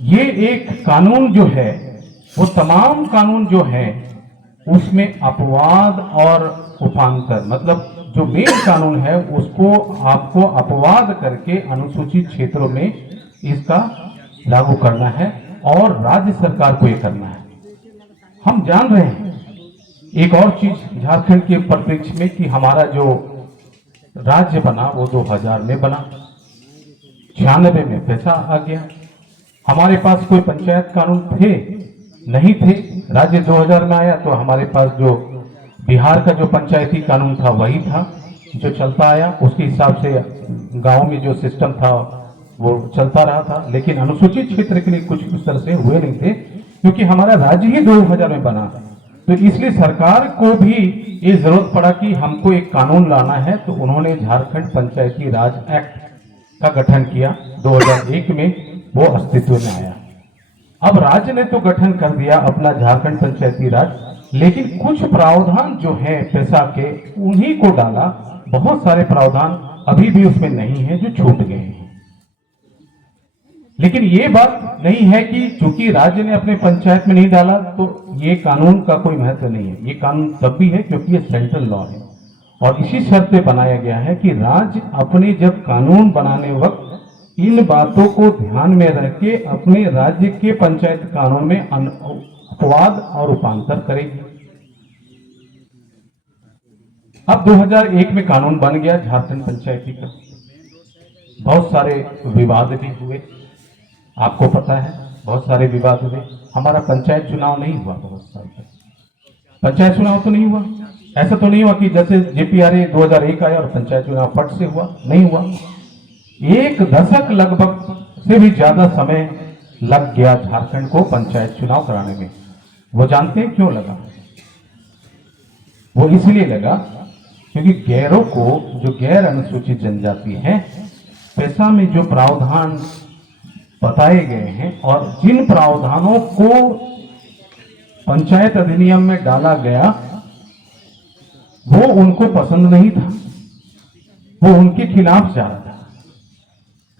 ये एक कानून जो है, वो तमाम कानून जो है उसमें अपवाद और उपांतर, मतलब जो मेन कानून है उसको आपको अपवाद करके अनुसूचित क्षेत्रों में इसका लागू करना है और राज्य सरकार को ये करना है। हम जान रहे हैं एक और चीज झारखंड के परिप्रेक्ष्य में कि हमारा जो राज्य बना वो 2000 में बना, 96 में पैसा आ गया। हमारे पास कोई पंचायत कानून थे नहीं थे। राज्य 2000 में आया तो हमारे पास जो बिहार का जो पंचायती कानून था वही था जो चलता आया, उसके हिसाब से गांव में जो सिस्टम था वो चलता रहा था। लेकिन अनुसूचित क्षेत्र के लिए कुछ उस तरह से हुए नहीं थे, क्योंकि हमारा राज्य ही 2000 में बना, तो इसलिए सरकार को भी ये जरूरत पड़ा कि हमको एक कानून लाना है। तो उन्होंने झारखंड पंचायती राज एक्ट का गठन किया 2001 में, वो अस्तित्व में आया। अब राज्य ने तो गठन कर दिया अपना झारखंड पंचायती राज, लेकिन कुछ प्रावधान जो है पेशा के उन्हीं को डाला। बहुत सारे प्रावधान अभी भी उसमें नहीं है जो छूट गए हैं। लेकिन ये बात नहीं है कि चूंकि राज्य ने अपने पंचायत में नहीं डाला तो ये कानून का कोई महत्व नहीं है। ये कानून तब भी है क्योंकि ये सेंट्रल लॉ है, और इसी शर्त पे बनाया गया है कि राज्य अपने जब कानून बनाने वक्त इन बातों को ध्यान में रख के अपने राज्य के पंचायत कानून में अपवाद और रूपांतर करेगी। अब 2001 में कानून बन गया झारखंड पंचायती का। बहुत सारे विवाद भी हुए, आपको पता है, बहुत सारे विवाद हुए। हमारा पंचायत चुनाव नहीं हुआ बहुत साल तक, पंचायत चुनाव तो नहीं हुआ। ऐसा तो नहीं हुआ कि जैसे जेपीआरए 2001 आया और पंचायत चुनाव फट से हुआ, नहीं हुआ। एक दशक लगभग से भी ज्यादा समय लग गया झारखंड को पंचायत चुनाव कराने में। वो जानते हैं क्यों लगा? वो इसलिए लगा क्योंकि गैरों को, जो गैर अनुसूचित जनजाति हैं, पेशा में जो प्रावधान बताए गए हैं और जिन प्रावधानों को पंचायत अधिनियम में डाला गया वो उनको पसंद नहीं था, वो उनके खिलाफ जा रहा था।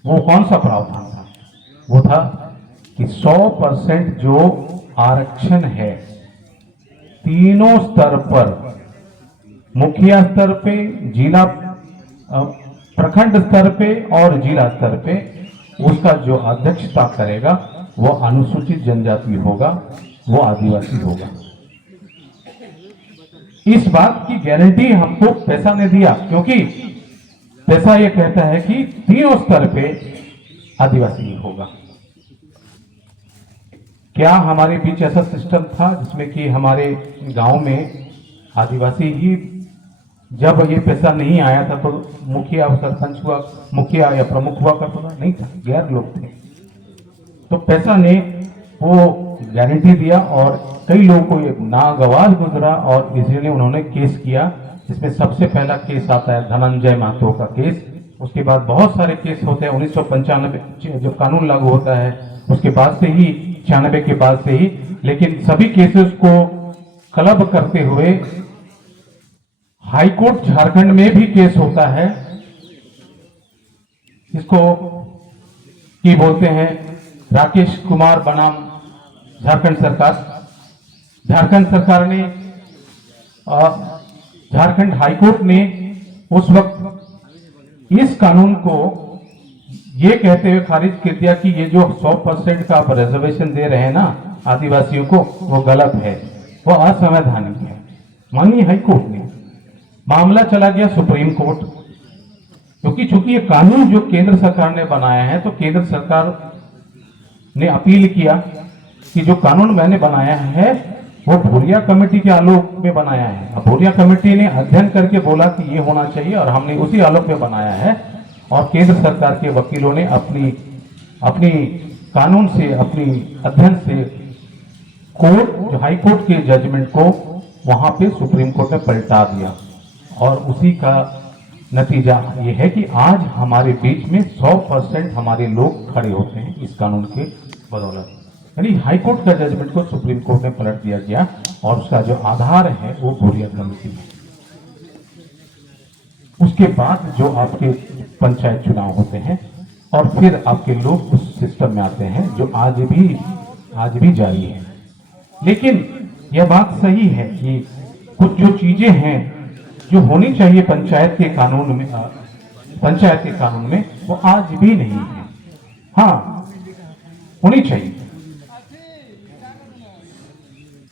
वो कौन सा प्रावधान था? वो था कि 100% जो आरक्षण है तीनों स्तर पर, मुखिया स्तर पे, जिला प्रखंड स्तर पे और जिला स्तर पे, उसका जो अध्यक्षता करेगा वो अनुसूचित जनजाति होगा, वो आदिवासी होगा। इस बात की गारंटी हमको पेशा ने दिया, क्योंकि पेशा ये कहता है कि तीनों स्तर पे आदिवासी होगा। क्या हमारे बीच ऐसा सिस्टम था जिसमें कि हमारे गांव में आदिवासी ही, जब ये पैसा नहीं आया था तो मुखिया और सरपंच हुआ, मुखिया या प्रमुख हुआ करता था? नहीं था, गैर लोग थे। तो पैसा ने वो गारंटी दिया और कई लोगों को ये नागवार गुजरा और इसलिए उन्होंने केस किया। इसमें सबसे पहला केस आता है धनंजय महतो का केस। उसके बाद बहुत सारे केस होते हैं। 1995 जो कानून लागू होता है उसके बाद से ही, 96 के बाद से ही, लेकिन सभी केसेस को क्लब करते हुए हाई कोर्ट झारखंड में भी केस होता है। इसको की बोलते हैं राकेश कुमार बनाम झारखंड सरकार। झारखंड सरकार ने, झारखंड हाई कोर्ट ने उस वक्त इस कानून को ये कहते हुए खारिज कर दिया कि ये जो 100% का आप रिजर्वेशन दे रहे हैं ना आदिवासियों को, वो गलत है, वो असंवैधानिक है। माननीय हाई कोर्ट ने, मामला चला गया सुप्रीम कोर्ट, क्योंकि चूंकि ये कानून जो केंद्र सरकार ने बनाया है, तो केंद्र सरकार ने अपील किया कि जो कानून मैंने बनाया है वो भूरिया कमेटी के आलोक में बनाया है। अब भूरिया कमेटी ने अध्ययन करके बोला कि ये होना चाहिए और हमने उसी आलोक में बनाया है। और केंद्र सरकार के वकीलों ने अपनी कानून से, अपनी अध्ययन से कोर्ट, जो हाई कोर्ट के जजमेंट को वहां पे सुप्रीम कोर्ट ने पलटा दिया। और उसी का नतीजा ये है कि आज हमारे बीच में 100% हमारे लोग खड़े होते हैं इस कानून के बदौलत। यानी हाई कोर्ट का जजमेंट को सुप्रीम कोर्ट ने पलट दिया गया और उसका जो आधार है वो भूरिया कमेटी है। उसके बाद जो आपके पंचायत चुनाव होते हैं और फिर आपके लोग उस सिस्टम में आते हैं जो आज भी जारी है। लेकिन यह बात सही है कि कुछ जो चीजें हैं जो होनी चाहिए पंचायत के कानून में, वो आज भी नहीं है। हाँ, होनी चाहिए।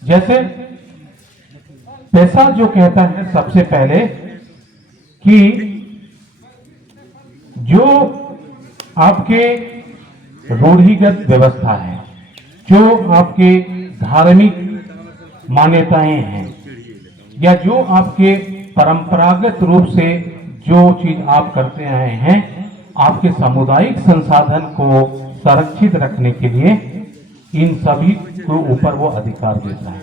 जैसे पैसा जो कहता है सबसे पहले कि जो आपके रूढ़िगत व्यवस्था है, जो आपके धार्मिक मान्यताएं हैं या जो आपके परंपरागत रूप से जो चीज आप करते आए हैं, आपके सामुदायिक संसाधन को संरक्षित रखने के लिए इन सभी के ऊपर वो अधिकार देता है।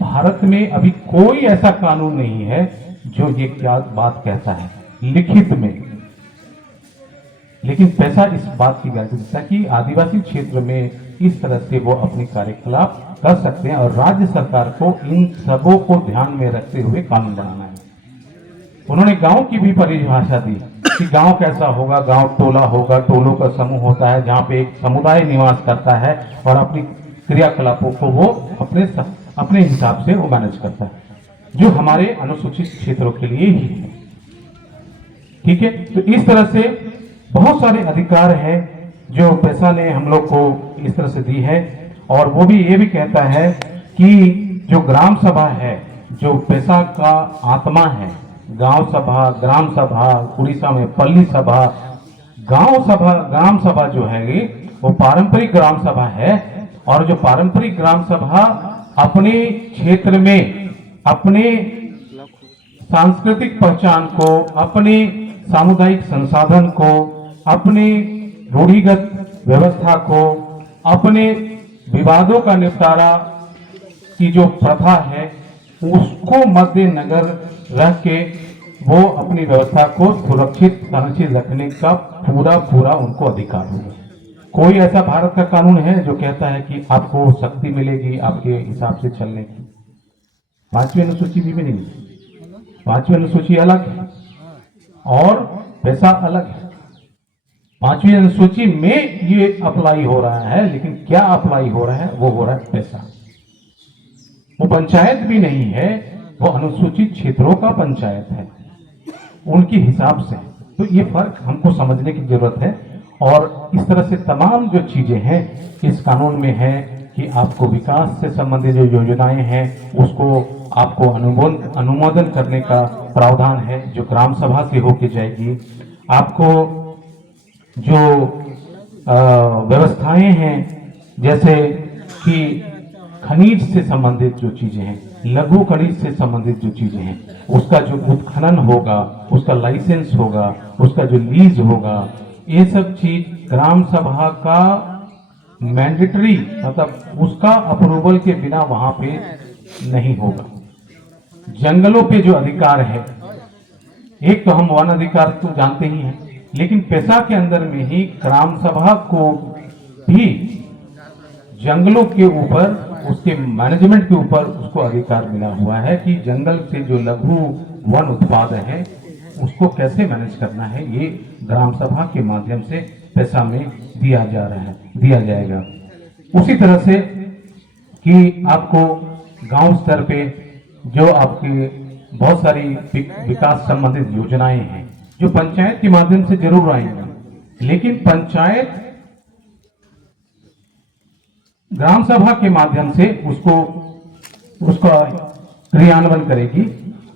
भारत में अभी कोई ऐसा कानून नहीं है जो ये क्या बात कहता है लिखित में, लेकिन पैसा इस बात की गारंटी देता है कि आदिवासी क्षेत्र में इस तरह से वो अपने कार्यकलाप कर सकते हैं और राज्य सरकार को इन सबों को ध्यान में रखते हुए कानून बनाना है। उन्होंने गांव की भी परिभाषा दी कि गांव कैसा होगा, गांव टोला होगा, टोलों का समूह होता है जहां पे एक समुदाय निवास करता है और अपनी क्रियाकलापों को वो अपने हिसाब से वो मैनेज करता है, जो हमारे अनुसूचित क्षेत्रों के लिए ही है। ठीक है, तो इस तरह से बहुत सारे अधिकार है जो पैसा ने हम लोग को इस तरह से दी है। और वो भी ये भी कहता है कि जो ग्राम सभा है, जो पैसा का आत्मा है, गांव सभा, ग्राम सभा, उड़ीसा में पल्ली सभा, गांव सभा, ग्राम सभा जो है वो पारंपरिक ग्राम सभा है। और जो पारंपरिक ग्राम सभा अपने क्षेत्र में अपने सांस्कृतिक पहचान को, अपने सामुदायिक संसाधन को, अपने रूढ़िगत व्यवस्था को, अपने विवादों का निपटारा की जो प्रथा है उसको मद्देनजर रख के वो अपनी व्यवस्था को सुरक्षित संरक्षित रखने का पूरा उनको अधिकार होगा। कोई ऐसा भारत का कानून है जो कहता है कि आपको शक्ति मिलेगी आपके हिसाब से चलने की? 5वीं अनुसूची भी नहीं। 5वीं अनुसूची अलग है और पैसा अलग है। 5वीं अनुसूची में ये अप्लाई हो रहा है, लेकिन क्या अप्लाई हो रहा है? वो हो रहा है पैसा। वो पंचायत भी नहीं है, वो अनुसूचित क्षेत्रों का पंचायत है उनके हिसाब से। तो ये फर्क हमको समझने की जरूरत है। और इस तरह से तमाम जो चीजें हैं इस कानून में है कि आपको विकास से संबंधित जो योजनाएं हैं उसको आपको अनुमोदन करने का प्रावधान है जो ग्राम सभा से होके जाएगी। आपको जो व्यवस्थाएं हैं जैसे कि खनिज से संबंधित जो चीजें हैं, लघु खनिज से संबंधित जो चीजें हैं, उसका जो उत्खनन होगा, उसका लाइसेंस होगा, उसका जो लीज होगा, ये सब चीज ग्राम सभा का मैंडेटरी, मतलब उसका अप्रूवल के बिना वहां पे नहीं होगा। जंगलों पे जो अधिकार है, एक तो हम वन अधिकार तो जानते ही हैं, लेकिन पैसा के अंदर में ही ग्राम सभा को भी जंगलों के ऊपर, उसके मैनेजमेंट के ऊपर उसको अधिकार मिला हुआ है कि जंगल से जो लघु वन उत्पाद है उसको कैसे मैनेज करना है। ये ग्राम सभा के माध्यम से पैसा में दिया जाएगा। उसी तरह से कि आपको गांव स्तर पे जो आपकी बहुत सारी विकास संबंधित योजनाएं हैं जो पंचायत के माध्यम से जरूर आएंगी, लेकिन पंचायत ग्राम सभा के माध्यम से उसका क्रियान्वयन करेगी।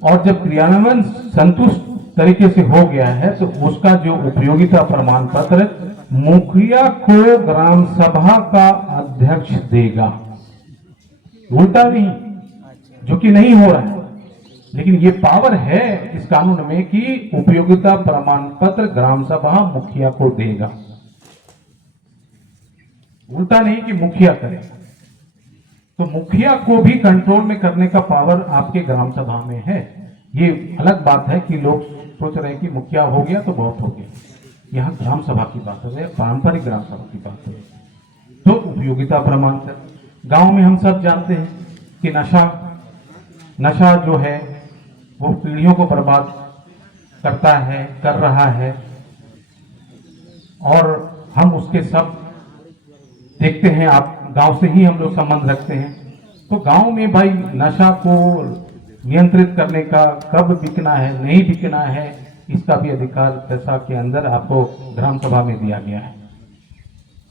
और जब क्रियान्वयन संतुष्ट तरीके से हो गया है तो उसका जो उपयोगिता प्रमाण पत्र मुखिया को ग्राम सभा का अध्यक्ष देगा। उल्टा नहीं, जो कि नहीं हो रहा है, लेकिन ये पावर है इस कानून में कि उपयोगिता प्रमाण पत्र ग्राम सभा मुखिया को देगा। उल्टा नहीं कि मुखिया करे। तो मुखिया को भी कंट्रोल में करने का पावर आपके ग्राम सभा में है। ये अलग बात है कि लोग सोच रहे हैं कि मुखिया हो गया तो बहुत हो गया। यहाँ ग्राम सभा की बात है, पारंपरिक ग्राम सभा की बात है। तो उपयोगिता प्रमाण पत्र, गांव में हम सब जानते हैं कि नशा जो है वो पीढ़ियों को बर्बाद करता है, कर रहा है, और हम उसके सब देखते हैं। आप गांव से ही हम लोग संबंध रखते हैं, तो गांव में भाई नशा को नियंत्रित करने का, कब बिकना है नहीं बिकना है, इसका भी अधिकार पैसा के अंदर आपको ग्राम सभा में दिया गया है।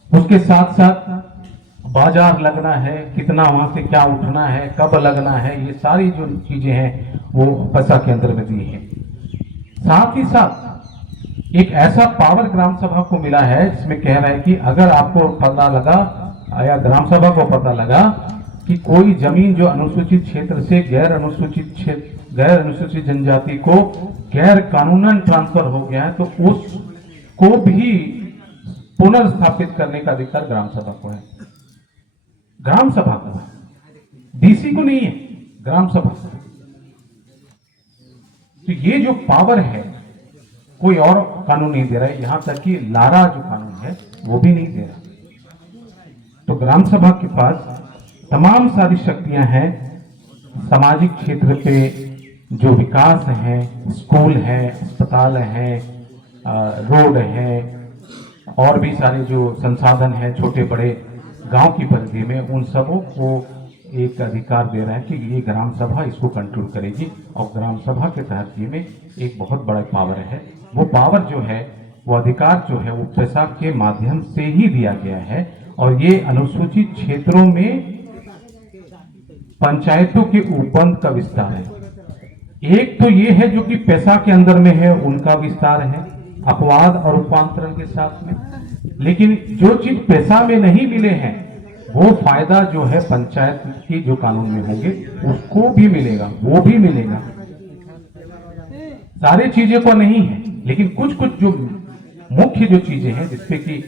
उसके साथ साथ बाजार लगना है, कितना वहां से क्या उठना है, कब लगना है, ये सारी जो चीजें हैं वो पैसा के अंदर में दी है। साथ ही साथ एक ऐसा पावर ग्राम सभा को मिला है जिसमें कह रहा है कि अगर आपको पता लगा या ग्राम सभा को पता लगा कि कोई जमीन जो अनुसूचित क्षेत्र से गैर अनुसूचित जनजाति को गैर कानूनन ट्रांसफर हो गया है, तो उसको भी पुनर्स्थापित करने का अधिकार ग्राम सभा को है। ग्राम सभा को है, डीसी को नहीं है, ग्राम सभा को। तो ये जो पावर है कोई और कानून नहीं दे रहा है, यहां तक कि लारा जो कानून है वो भी नहीं दे रहा। तो ग्राम सभा के पास तमाम सारी शक्तियां हैं। सामाजिक क्षेत्र पे जो विकास है, स्कूल है, अस्पताल है, रोड है, और भी सारे जो संसाधन है छोटे बड़े गांव की परिधि में, उन सबों को एक अधिकार दे रहा है कि ये ग्राम सभा इसको कंट्रोल करेगी। और ग्राम सभा के तहत ये में एक बहुत बड़ा पावर है। वो पावर जो है, वो अधिकार जो है, वो पैसा के माध्यम से ही दिया गया है। और ये अनुसूचित क्षेत्रों में पंचायतों के उपबंध का विस्तार है। एक तो ये है जो कि पैसा के अंदर में है, उनका विस्तार है अपवाद और रूपांतरण के साथ में। लेकिन जो चीज पैसा में नहीं मिले हैं, वो फायदा जो है पंचायत के जो कानून में होंगे उसको भी मिलेगा, वो भी मिलेगा। सारी चीजें को नहीं है, लेकिन कुछ कुछ जो मुख्य जो चीजें हैं जिसपे कि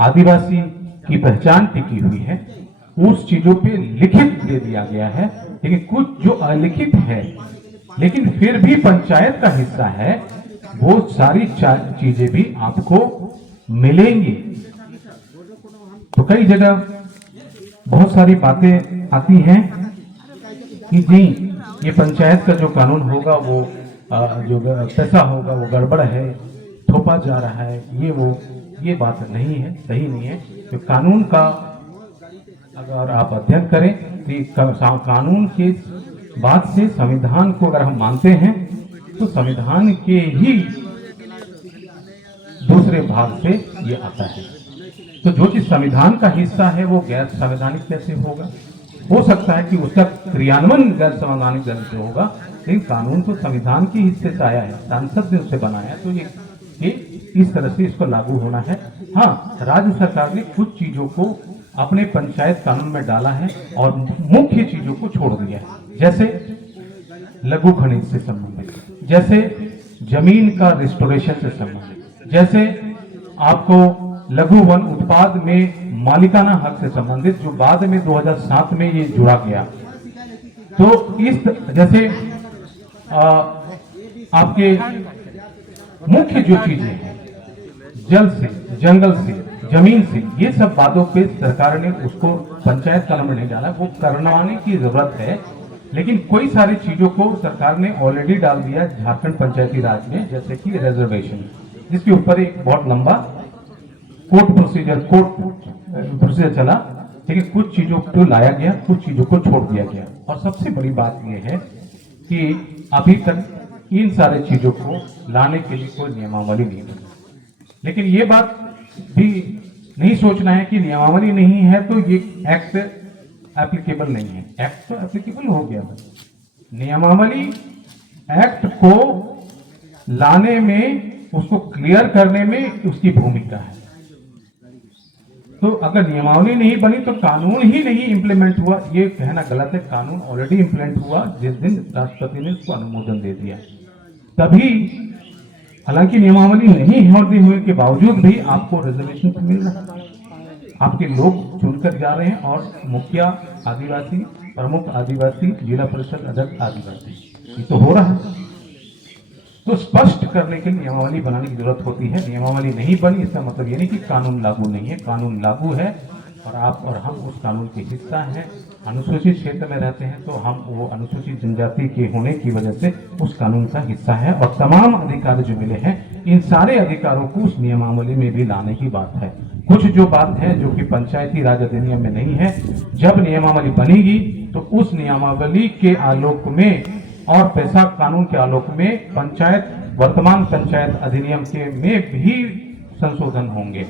आदिवासी की पहचान टिकी हुई है, उस चीजों पे लिखित दे दिया गया है। लेकिन कुछ जो अलिखित है लेकिन फिर भी पंचायत का हिस्सा है, वो सारी चीजें भी आपको मिलेंगी। तो कई जगह बहुत सारी बातें आती हैं कि जी ये पंचायत का जो कानून होगा वो जो पैसा होगा वो गड़बड़ है, थोपा जा रहा है, ये बात नहीं है, सही नहीं है। तो कानून का अगर आप अध्ययन करें तो कानून के बात से संविधान को अगर हम मानते हैं तो संविधान के ही दूसरे भाग से ये आता है। तो जो चीज संविधान का हिस्सा है वो गैर संवैधानिक कैसे होगा? हो सकता है कि उसका क्रियान्वयन गैर संवैधानिक ढंग से होगा, लेकिन कानून तो संविधान के हिस्से से आया है, सांसद ने उसे बनाया, तो ये इस तरह से इसको लागू होना है। हाँ, राज्य सरकार ने कुछ चीजों को अपने पंचायत कानून में डाला है और मुख्य चीजों को छोड़ दिया है, जैसे लघु खनिज से संबंधित, जैसे जमीन का रिस्टोरेशन से संबंधित, जैसे आपको लघु वन उत्पाद में मालिकाना हक से संबंधित, जो बाद में 2007 में ये जुड़ा गया। तो इस जैसे आपके मुख्य जो चीजें हैं, जल से, जंगल से, जमीन से, ये सब बातों पे सरकार ने उसको पंचायत कानून में नहीं डाला, वो करवाने की जरूरत है। लेकिन कोई सारी चीजों को सरकार ने ऑलरेडी डाल दिया झारखंड पंचायती राज में, जैसे कि रिजर्वेशन, जिसके ऊपर एक बहुत लंबा कोर्ट प्रोसीजर चला, लेकिन कुछ चीजों को लाया गया, कुछ चीजों को छोड़ दिया गया। और सबसे बड़ी बात यह है कि अभी तक इन सारे चीजों को लाने के लिए कोई नियमावली नहीं बनी। लेकिन ये बात भी नहीं सोचना है कि नियमावली नहीं है तो ये एक्ट एप्लीकेबल नहीं है। एक्ट तो एप्लीकेबल हो गया, नियमावली एक्ट को लाने में, उसको क्लियर करने में उसकी भूमिका है। तो अगर नियमावली नहीं बनी तो कानून ही नहीं इंप्लीमेंट हुआ, ये कहना गलत है। कानून ऑलरेडी इंप्लीमेंट हुआ जिस दिन राष्ट्रपति ने उसको अनुमोदन दे दिया, तभी। हालांकि नियमावली नहीं होने के बावजूद भी आपको रिजर्वेशन मिल रहा है, आपके लोग चुनकर जा रहे हैं, और मुखिया आदिवासी, प्रमुख आदिवासी, जिला परिषद अध्यक्ष आदिवासी, ये तो हो रहा है। तो स्पष्ट करने के लिए नियमावली बनाने की जरूरत होती है। नियमावली नहीं बनी इसका मतलब ये नहीं कि कानून लागू नहीं है, कानून लागू है, और आप और हम उस कानून के हिस्सा हैं। अनुसूचित क्षेत्र में रहते हैं तो हम वो अनुसूचित जनजाति के होने की वजह से उस कानून का हिस्सा है, और तमाम अधिकार जो मिले हैं, इन सारे अधिकारों को उस नियमावली में भी लाने की बात है। कुछ जो बात है जो कि पंचायती राज अधिनियम में नहीं है, जब नियमावली बनेगी तो उस नियमावली के आलोक में और पैसा कानून के आलोक में पंचायत, वर्तमान पंचायत अधिनियम के में भी संशोधन होंगे।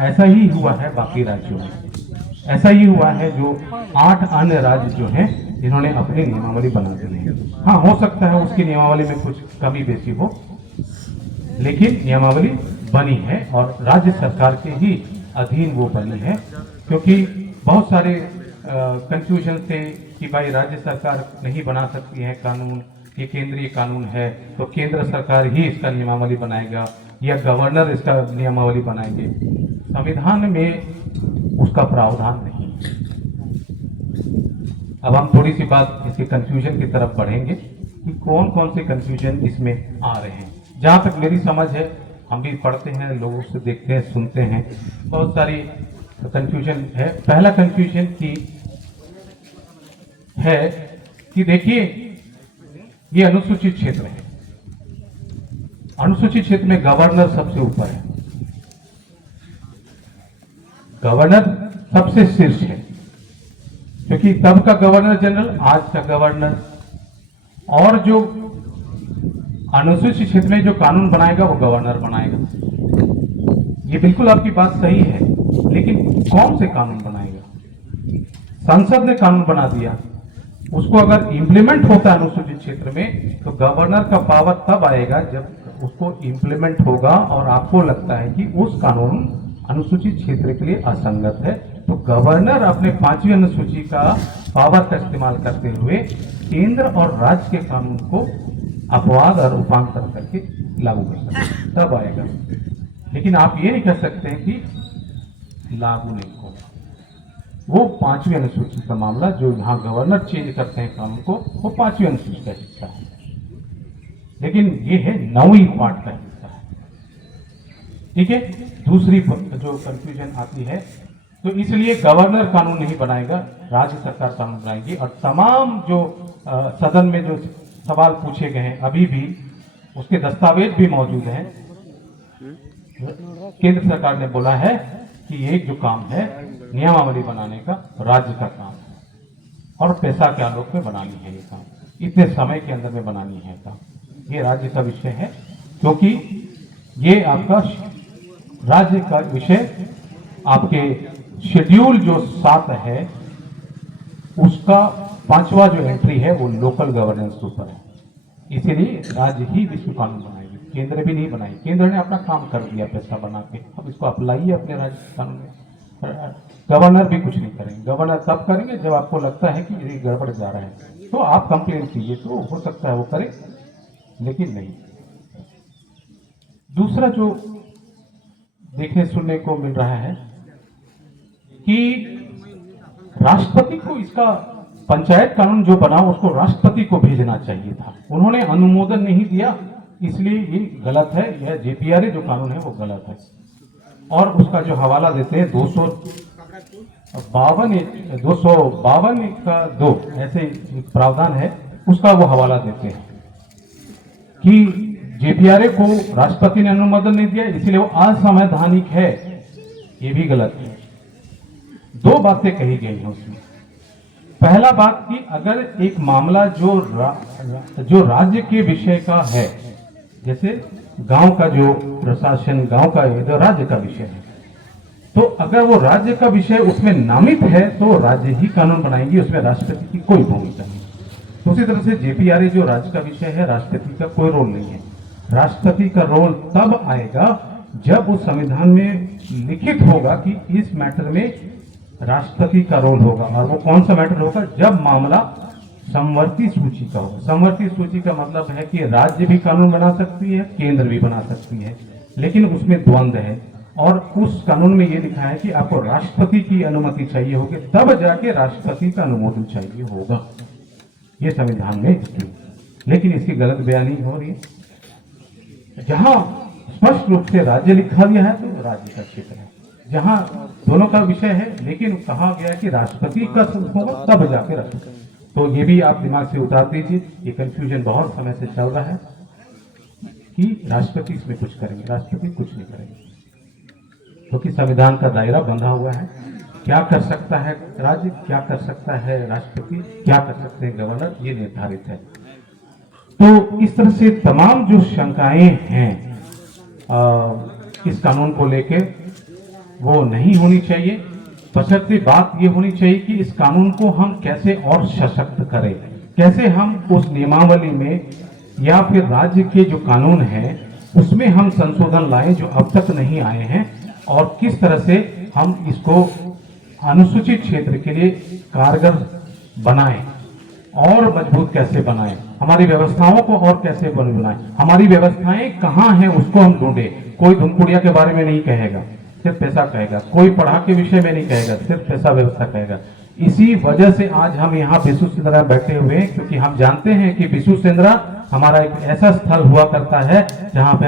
ऐसा ही हुआ है बाकी राज्यों में, ऐसा ही हुआ है जो 8 अन्य राज्य जो हैं जिन्होंने अपनी नियमावली बना दी है। हाँ, हो सकता है उसकी नियमावली में कुछ कमी बेसी हो, लेकिन नियमावली बनी है और राज्य सरकार के ही अधीन वो बनी है, क्योंकि बहुत सारे कंफ्यूजन थे कि भाई राज्य सरकार नहीं बना सकती है कानून, ये केंद्रीय कानून है तो केंद्र सरकार ही इसका नियमावली बनाएगा या गवर्नर इसका नियमावली बनाएंगे। संविधान में उसका प्रावधान नहीं है। अब हम थोड़ी सी बात इसके कंफ्यूजन की तरफ बढ़ेंगे कि कौन कौन से कंफ्यूजन इसमें आ रहे हैं। जहां तक मेरी समझ है, हम भी पढ़ते हैं, लोगों से देखते हैं, सुनते हैं, बहुत सारी कंफ्यूजन है। पहला कंफ्यूजन की है कि देखिए ये अनुसूचित क्षेत्र है, अनुसूचित क्षेत्र में गवर्नर सबसे ऊपर है, गवर्नर सबसे शीर्ष है, क्योंकि तब का गवर्नर जनरल, आज का गवर्नर, और जो अनुसूचित क्षेत्र में जो कानून बनाएगा वो गवर्नर बनाएगा। ये बिल्कुल आपकी बात सही है, लेकिन कौन से कानून बनाएगा? संसद ने कानून बना दिया, उसको अगर इंप्लीमेंट होता है अनुसूचित क्षेत्र में तो गवर्नर का पावर तब आएगा जब उसको इंप्लीमेंट होगा और आपको लगता है कि उस कानून अनुसूचित क्षेत्र के लिए असंगत है, तो गवर्नर अपने 5वीं अनुसूची का पावर का इस्तेमाल करते हुए केंद्र और राज्य के कानून को अपवाद और रूपांतर करके लागू कर सकते हैं, तब आएगा। लेकिन आप ये नहीं कह सकते हैं कि लागू नहीं होगा। वो 5वीं अनुसूची का मामला जो यहाँ गवर्नर चेंज करते हैं कानून को, वो 5वीं अनुसूची का हिस्सा है, लेकिन ये है 9वीं पार्ट का हिस्सा है। ठीक है। दूसरी जो कंफ्यूजन आती है, तो इसलिए गवर्नर कानून नहीं बनाएगा, राज्य सरकार कानून बनाएगी। और तमाम जो सदन में जो सवाल पूछे गए हैं अभी भी उसके दस्तावेज भी मौजूद हैं। केंद्र सरकार ने बोला है कि एक जो काम है नियमावली बनाने का राज्य का काम है, और पैसा के आलोक में बनानी है, ये काम इतने समय के अंदर में बनानी है काम, ये राज्य का विषय है, क्योंकि ये आपका राज्य का विषय आपके शेड्यूल जो 7 है उसका 5वां जो एंट्री है वो लोकल गवर्नेंस के ऊपर है। इसीलिए राज्य ही विश्व कानून बनाएगी, केंद्र भी नहीं बनाएगी। केंद्र ने अपना काम कर दिया पैसा बना के, अब इसको अप्लाई अपने राज्य के कानून में। गवर्नर भी कुछ नहीं करेंगे, गवर्नर तब करेंगे जब आपको लगता है कि ये गड़बड़ जा रहा है, तो आप कंप्लेन कीजिए, तो हो सकता है वो करे, लेकिन नहीं। दूसरा जो देखने सुनने को मिल रहा है कि राष्ट्रपति को इसका पंचायत कानून जो बना उसको राष्ट्रपति को भेजना चाहिए था, उन्होंने अनुमोदन नहीं दिया, इसलिए ये गलत है। यह जेपीआरए जो कानून है वो गलत है। और उसका जो हवाला देते हैं 252 का 2 ऐसे प्रावधान है, उसका वो हवाला देते हैं कि जेपीआरए को राष्ट्रपति ने अनुमोदन नहीं दिया इसलिए वो असंवैधानिक है। ये भी गलत है। 2 बातें कही गई हैं उसमें। पहला बात कि अगर एक मामला जो राज्य के विषय का है, जैसे गांव का जो प्रशासन, गांव का जो राज्य का विषय है, तो अगर वो राज्य का विषय उसमें नामित है तो राज्य ही कानून बनाएंगी, उसमें राष्ट्रपति की कोई भूमिका नहीं। उसी तरह से जेपीआरए जो राज्य का विषय है, राष्ट्रपति का कोई रोल नहीं है। राष्ट्रपति का रोल तब आएगा जब उस संविधान में लिखित होगा कि इस मैटर में राष्ट्रपति का रोल होगा। और वो कौन सा मैटर होगा? जब मामला समवर्ती सूची का होगा। समवर्ती सूची का मतलब है कि राज्य भी कानून बना सकती है, केंद्र भी बना सकती है, लेकिन उसमें द्वंद्व है। और उस कानून में ये लिखा है कि आपको राष्ट्रपति की अनुमति चाहिए होगी, तब जाके राष्ट्रपति का अनुमोदन चाहिए होगा। ये संविधान में इसकी, लेकिन इसकी गलत बयानी हो रही है। जहां स्पष्ट रूप से राज्य लिखा गया है तो राज्य का क्षेत्र है, जहां दोनों का विषय है, लेकिन कहा गया कि राष्ट्रपति का होगा तब जाके राष्ट्रपति। तो ये भी आप दिमाग से उतार दीजिए, ये कंफ्यूजन बहुत समय से चल रहा है कि राष्ट्रपति इसमें कुछ करेंगे, राष्ट्रपति कुछ नहीं करेंगे, क्योंकि संविधान का दायरा बंधा हुआ है। क्या कर सकता है राज्य, क्या कर सकता है राष्ट्रपति, क्या कर सकते हैं गवर्नर, ये निर्धारित है। तो इस तरह से तमाम जो शंकाएं हैं इस कानून को लेके वो नहीं होनी चाहिए। बशर्ते बात ये होनी चाहिए कि इस कानून को हम कैसे और सशक्त करें, कैसे हम उस नियमावली में या फिर राज्य के जो कानून हैं उसमें हम संशोधन लाएं जो अब तक नहीं आए हैं, और किस तरह से हम इसको अनुसूचित क्षेत्र के लिए कारगर बनाएं और मजबूत कैसे बनाएं, हमारी व्यवस्थाओं को और कैसे बनाएं, हमारी व्यवस्थाएं कहाँ हैं उसको हम ढूंढें। कोई धुमकुड़िया के बारे में नहीं कहेगा, सिर्फ पैसा कहेगा। कोई पढ़ा के विषय में नहीं कहेगा, सिर्फ पैसा व्यवस्था कहेगा। इसी वजह से आज हम यहाँ बिशु सेंद्रा बैठे हुए हैं, क्योंकि हम जानते हैं कि बिशु सेंद्रा हमारा एक ऐसा स्थल हुआ करता है जहाँ पे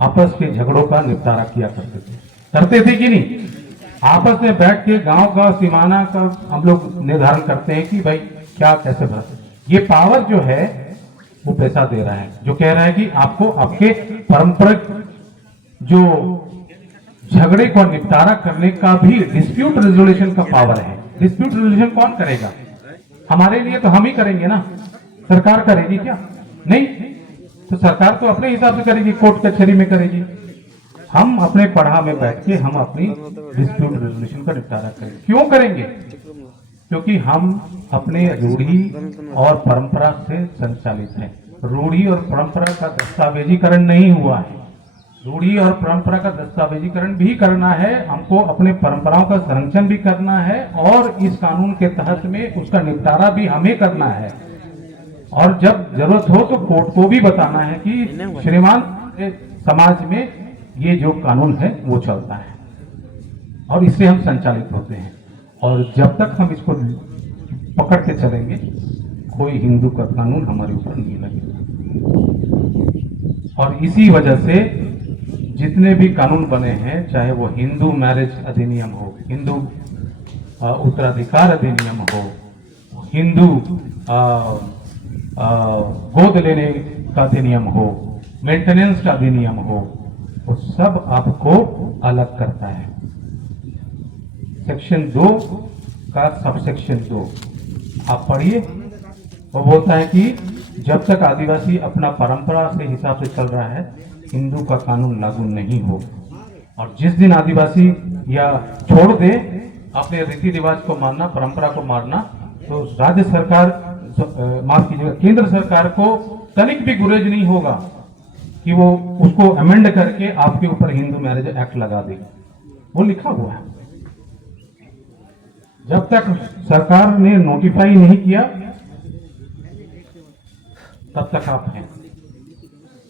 आपस के झगड़ों का निपटारा किया करते थे कि नहीं। आपस में बैठ के गांव का सीमाना का हम लोग निर्धारण करते हैं कि भाई क्या कैसे भरा। ये पावर जो है वो पैसा दे रहा है, जो कह रहा है कि आपको आपके पारंपरिक जो झगड़े को निपटारा करने का भी डिस्प्यूट रेजोल्यूशन का पावर है। डिस्प्यूट रेजोल्यूशन कौन करेगा? हमारे लिए तो हम ही करेंगे ना, सरकार करेगी क्या? नहीं, तो सरकार तो अपने हिसाब से करेगी, कोर्ट कचहरी में करेगी। हम अपने पढ़ा में बैठ के हम अपनी डिस्प्यूट रेजोल्यूशन का निपटारा करेंगे। क्यों करेंगे? क्योंकि हम अपने रूढ़ी और परंपरा से संचालित हैं। रूढ़ी और परंपरा का दस्तावेजीकरण नहीं हुआ है। रूढ़ी और परंपरा का दस्तावेजीकरण भी करना है, हमको अपने परंपराओं का संरक्षण भी करना है और इस कानून के तहत में उसका निपटारा भी हमें करना है। और जब जरूरत हो तो कोर्ट को भी बताना है कि श्रीमान समाज में ये जो कानून है वो चलता है और इससे हम संचालित होते हैं। और जब तक हम इसको पकड़ के चलेंगे कोई हिंदू का कानून हमारे ऊपर नहीं लगेगा। और इसी वजह से जितने भी कानून बने हैं, चाहे वो हिंदू मैरिज अधिनियम हो, हिंदू उत्तराधिकार अधिनियम हो, हिंदू गोद लेने का अधिनियम हो, मेंटेनेंस का अधिनियम हो, वो सब आपको अलग करता है। सेक्शन 2 का सबसेक्शन 2 आप पढ़िए, वो बोलता है कि जब तक आदिवासी अपना परंपरा से हिसाब से चल रहा है हिंदू का कानून लागू नहीं हो। और जिस दिन आदिवासी या छोड़ दे अपने रीति रिवाज को मानना, परंपरा को मानना, तो राज्य सरकार माफ कीजिएगा केंद्र सरकार को तनिक भी गुरेज नहीं होगा कि वो उसको अमेंड करके आपके ऊपर हिंदू मैरिज एक्ट लगा देगी। वो लिखा हुआ है। जब तक सरकार ने नोटिफाई नहीं किया तब तक आप हैं।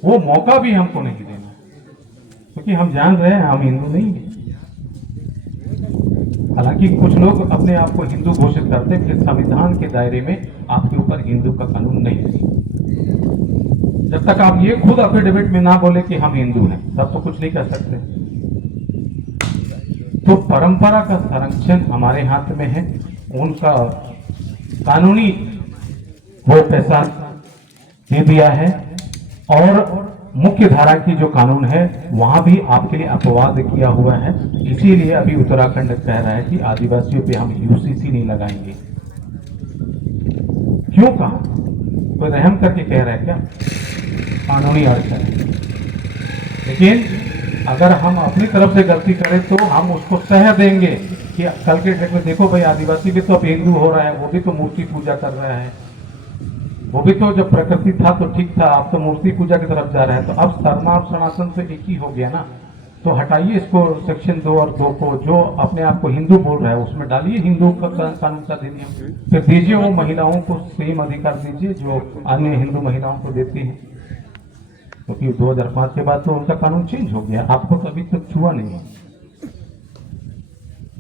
वो मौका भी हमको नहीं देना, क्योंकि हम जान रहे हैं हम हिंदू नहीं हैं। हालांकि कुछ लोग अपने आप को हिंदू घोषित करते हैं, फिर संविधान के दायरे में आपके ऊपर हिंदू का कानून नहीं है। जब तक आप ये खुद एफिडेविट में ना बोले कि हम हिंदू हैं, तब तो कुछ नहीं कर सकते। तो परंपरा का संरक्षण हमारे हाथ में है, उनका कानूनी वो पैसा दे दिया है। और मुख्य धारा की जो कानून है वहां भी आपके लिए अपवाद किया हुआ है। इसीलिए अभी उत्तराखंड कह रहा है कि आदिवासियों पे हम यूसीसी नहीं लगाएंगे। क्यों कहा? कोई रहम करके कह रहा है क्या? कानूनी अड़चन है। लेकिन अगर हम अपनी तरफ से गलती करें तो हम उसको सह देंगे कि कल के डेट में देखो भाई आदिवासी भी तो अब हिंदू हो रहा है, वो भी तो मूर्ति पूजा कर रहा है, वो भी तो जब प्रकृति था तो ठीक था, अब तो मूर्ति पूजा की तरफ जा रहा है। तो अब शर्मा और सनातन से एक ही हो गया ना। तो हटाइए इसको सेक्शन 2 और 2 को, जो अपने आप को हिंदू बोल रहा है उसमें डालिए हिंदू का कानून का अधिनियम, फिर दीजिए वो महिलाओं को सेम अधिकार दीजिए जो अन्य हिंदू महिलाओं को देती है। क्योंकि 2005 के बाद तो उनका कानून चेंज हो गया, आपको तो अभी तक छुआ नहीं है।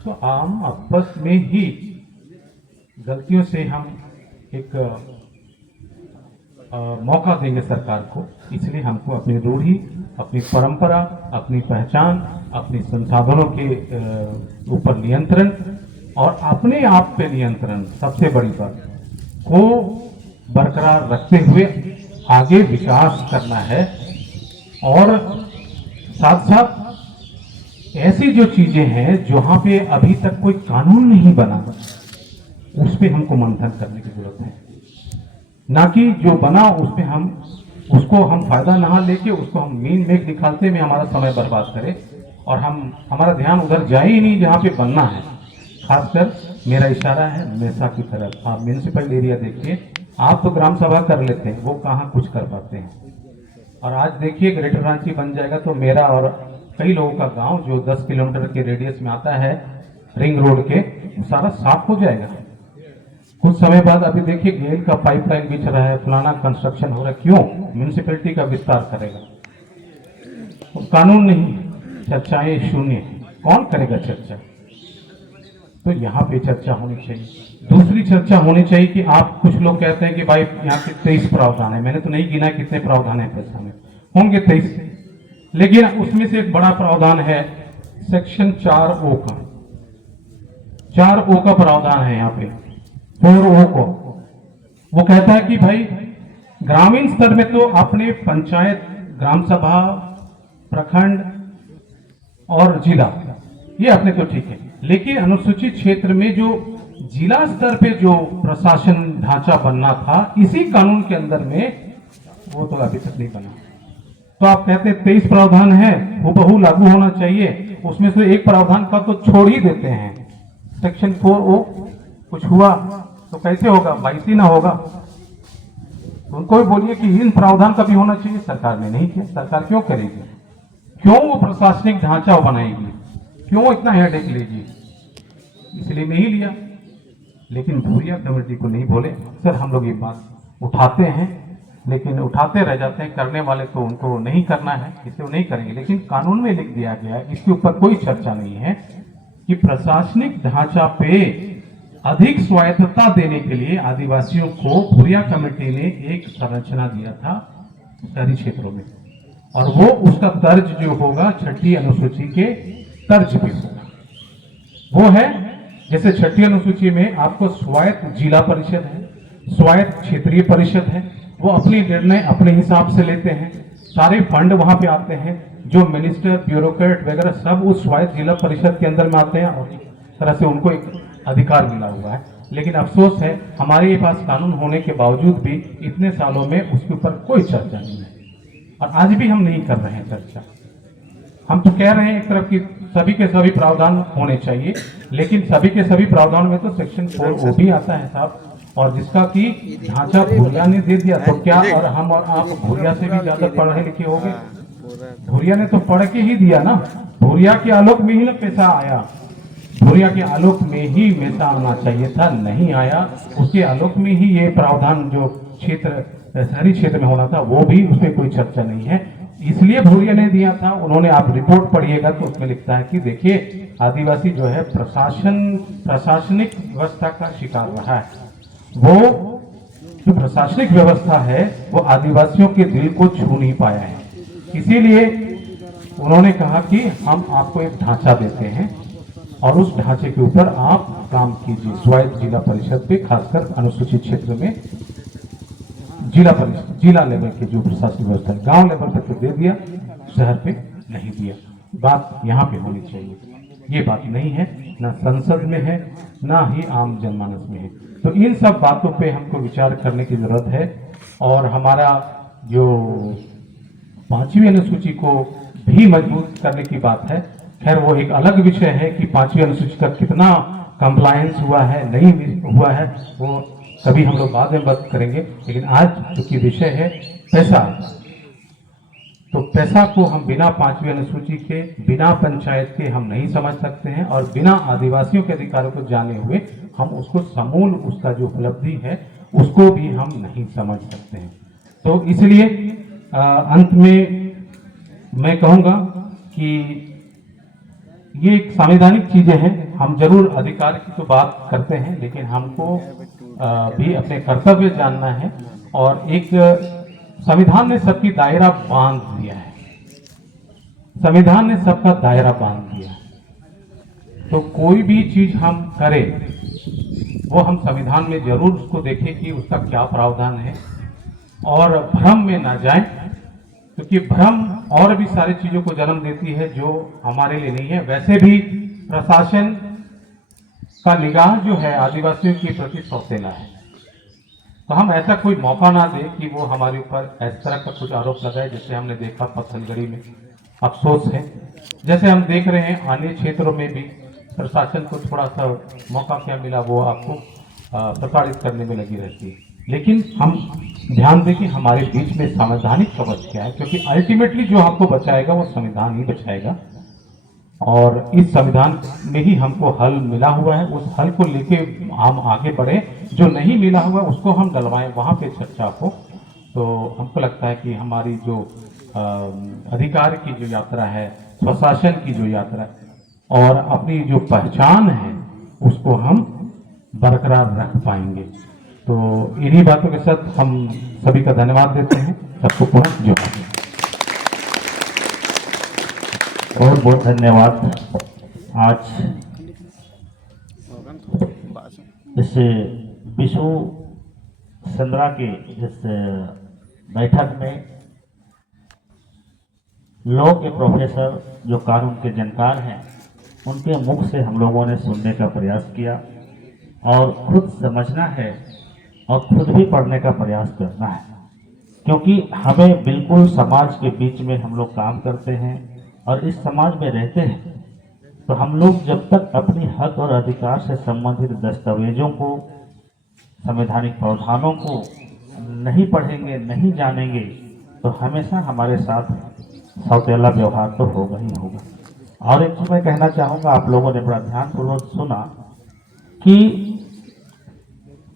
तो हम आपस में ही गलतियों से हम एक मौका देंगे सरकार को। इसलिए हमको अपनी रूढ़ी, अपनी परंपरा, अपनी पहचान, अपने संसाधनों के ऊपर नियंत्रण और अपने आप पे नियंत्रण, सबसे बड़ी बात को बरकरार रखते हुए आगे विकास करना है। और साथ साथ ऐसी जो चीजें हैं जहां पे अभी तक कोई कानून नहीं बना, उस पे हमको मंथन करने की जरूरत है। ना कि जो बना उसमें हम उसको फायदा ना लेके उसको हम मीन मेघ निकालते में हमारा समय बर्बाद करें और हमारा ध्यान उधर जाए ही नहीं जहाँ पे बनना है। खासकर मेरा इशारा है मेसा की तरफ। आप म्यूनिसिपल एरिया देखिए, आप तो ग्राम सभा कर लेते हैं, वो कहाँ कुछ कर पाते हैं। और आज देखिए ग्रेटर रांची बन जाएगा तो मेरा और कई लोगों का गांव जो 10 किलोमीटर के रेडियस में आता है रिंग रोड के, वो सारा साफ हो जाएगा। कुछ समय बाद अभी देखिए गेल का पाइपलाइन बिछ रहा है, फलाना कंस्ट्रक्शन हो रहा है, क्यों? म्यूनिसिपैलिटी का विस्तार करेगा। तो कानून नहीं, चर्चाएं शून्य, कौन करेगा चर्चा? तो यहाँ पे चर्चा होनी चाहिए। दूसरी चर्चा होनी चाहिए कि आप, कुछ लोग कहते हैं कि भाई यहाँ के 23 प्रावधान है, मैंने तो नहीं गिना कितने प्रावधान है पैसा में, होंगे 23, लेकिन उसमें से एक बड़ा प्रावधान है सेक्शन 4O का। 4O का प्रावधान है यहाँ पे, 4O को। वो कहता है कि भाई ग्रामीण स्तर में तो अपने पंचायत, ग्राम सभा, प्रखंड और जिला, ये अपने तो ठीक है, लेकिन अनुसूचित क्षेत्र में जो जिला स्तर पे जो प्रशासन ढांचा बनना था इसी कानून के अंदर में, वो तो अभी तक नहीं बना। तो आप कहते हैं 23 प्रावधान है, वो बहु लागू होना चाहिए, उसमें से एक प्रावधान का तो छोड़ ही देते हैं, सेक्शन 4O। कुछ हुआ तो कैसे होगा? 22 ना होगा। तो उनको भी बोलिए कि इन प्रावधान का भी होना चाहिए। सरकार ने नहीं किया। सरकार क्यों करेगी? क्यों वो प्रशासनिक ढांचा बनाएगी? क्यों इतना हेडेक लेगी? इसलिए नहीं लिया। लेकिन भूरिया कमेटी को नहीं बोले। सर हम लोग ये बात उठाते हैं, लेकिन उठाते रह जाते हैं, करने वाले तो उनको नहीं करना है, इसलिए वो नहीं करेंगे। लेकिन कानून में लिख दिया गया है, इसके ऊपर कोई चर्चा नहीं है कि प्रशासनिक ढांचा पे अधिक स्वायत्तता देने के लिए आदिवासियों को भूरिया कमेटी ने एक संरचना दिया था शहरी क्षेत्रों में, और वो उसका तर्ज जो होगा 6ठी अनुसूची के तर्ज पे होगा। वो है जैसे 6ठी अनुसूची में आपको स्वायत्त जिला परिषद है, स्वायत्त क्षेत्रीय परिषद है, वो अपनी निर्णय अपने हिसाब से लेते हैं, सारे फंड वहां पे आते हैं, जो मिनिस्टर, ब्यूरोक्रेट वगैरह सब उस स्वायत्त जिला परिषद के अंदर में आते हैं, और एक तरह से उनको एक अधिकार मिला हुआ है। लेकिन अफसोस है हमारे पास कानून होने के बावजूद भी इतने सालों में उसके ऊपर कोई चर्चा नहीं है, और आज भी हम नहीं कर रहे हैं चर्चा। हम तो कह रहे हैं एक तरफ कि सभी के सभी प्रावधान होने चाहिए, लेकिन सभी के सभी प्रावधान में तो सेक्शन 4O भी आता है साहब, और जिसका कि ढांचा भूरिया ने दे दिया। तो क्या और हम और आप भूरिया से भी ज्यादा पढ़े लिखे हो गए? भूरिया ने तो पढ़ के ही दिया ना, भूरिया के आलोक में ही ना पैसा आया, भूरिया के आलोक में ही पैसा आना चाहिए था, नहीं आया। उसके आलोक में ही ये प्रावधान जो क्षेत्र शहरी क्षेत्र में होना था वो भी, उसमें कोई चर्चा नहीं है, इसलिए भूरिया ने दिया था। उन्होंने, आप रिपोर्ट पढ़िएगा तो उसमें लिखता है कि देखिए आदिवासी जो है प्रशासनिक व्यवस्था का शिकार रहा है। वो जो प्रशासनिक व्यवस्था है वो आदिवासियों के दिल को छू नहीं पाया है, इसीलिए उन्होंने कहा कि हम आपको एक ढांचा देते हैं और उस ढांचे के ऊपर आप काम कीजिए। स्वायत्त जिला परिषद पे, खासकर अनुसूचित क्षेत्र में जिला परिषद, जिला लेवल के जो प्रशासनिक व्यवस्था है, गांव लेवल तक तो दे दिया, शहर पे नहीं दिया। बात यहाँ पे होनी चाहिए, ये बात नहीं है, ना संसद में है ना ही आम जनमानस में है। तो इन सब बातों पे हमको विचार करने की जरूरत है, और हमारा जो 5वीं अनुसूची को भी मजबूत करने की बात है। खैर वो एक अलग विषय है कि 5वीं अनुसूची का कितना कंप्लायंस हुआ है, नहीं हुआ है, वो कभी हम लोग बाद में बात करेंगे। लेकिन आज चूंकि विषय है पैसा, तो पैसा को हम बिना 5वीं अनुसूची के, बिना पंचायत के हम नहीं समझ सकते हैं, और बिना आदिवासियों के अधिकारों को जाने हुए हम उसको समूल, उसका जो उपलब्धि है उसको भी हम नहीं समझ सकते हैं। तो इसलिए अंत में मैं कहूँगा कि ये एक संवैधानिक चीजें हैं, हम जरूर अधिकार की तो बात करते हैं, लेकिन हमको भी अपने कर्तव्य जानना है। और एक संविधान ने सबकी दायरा बांध दिया है, संविधान ने सबका दायरा बांध दिया है, तो कोई भी चीज हम करें वो हम संविधान में जरूर उसको देखें कि उसका क्या प्रावधान है, और भ्रम में ना जाएं, क्योंकि भ्रम और भी सारी चीजों को जन्म देती है जो हमारे लिए नहीं है। वैसे भी प्रशासन का निगाह जो है आदिवासियों के प्रति सौतेला है, तो हम ऐसा कोई मौका ना दें कि वो हमारे ऊपर इस तरह का कुछ आरोप लगाए, जैसे हमने देखा पत्थलगड़ी में। अफसोस है, जैसे हम देख रहे हैं अन्य क्षेत्रों में भी प्रशासन को थोड़ा सा मौका क्या मिला वो आपको प्रताड़ित करने में लगी रहती है। लेकिन हम ध्यान दें कि हमारे बीच में संवैधानिक कवच क्या है, क्योंकि अल्टीमेटली जो हमको बचाएगा वो संविधान ही बचाएगा। और इस संविधान में ही हमको हल मिला हुआ है, उस हल को लेके हम आगे बढ़े। जो नहीं मिला हुआ उसको हम डलवाएं, वहाँ पे चर्चा हो। तो हमको लगता है कि हमारी जो अधिकार की जो यात्रा है, स्वशासन की जो यात्रा है और अपनी जो पहचान है उसको हम बरकरार रख पाएंगे। तो इन्हीं बातों के साथ हम सभी का धन्यवाद देते हैं। सबको पुनः जोहार। बहुत बहुत धन्यवाद। आज इस विश्व संद्रा के इस बैठक में लॉ के प्रोफेसर जो कानून के जानकार हैं उनके मुख से हम लोगों ने सुनने का प्रयास किया और खुद समझना है और खुद भी पढ़ने का प्रयास करना है, क्योंकि हमें बिल्कुल समाज के बीच में हम लोग काम करते हैं और इस समाज में रहते हैं। तो हम लोग जब तक अपनी हक और अधिकार से संबंधित दस्तावेजों को, संवैधानिक प्रावधानों को नहीं पढ़ेंगे, नहीं जानेंगे, तो हमेशा हमारे साथ सौतेला व्यवहार तो होगा ही होगा। और एक चीज मैं कहना चाहूँगा, आप लोगों ने बड़ा ध्यानपूर्वक सुना कि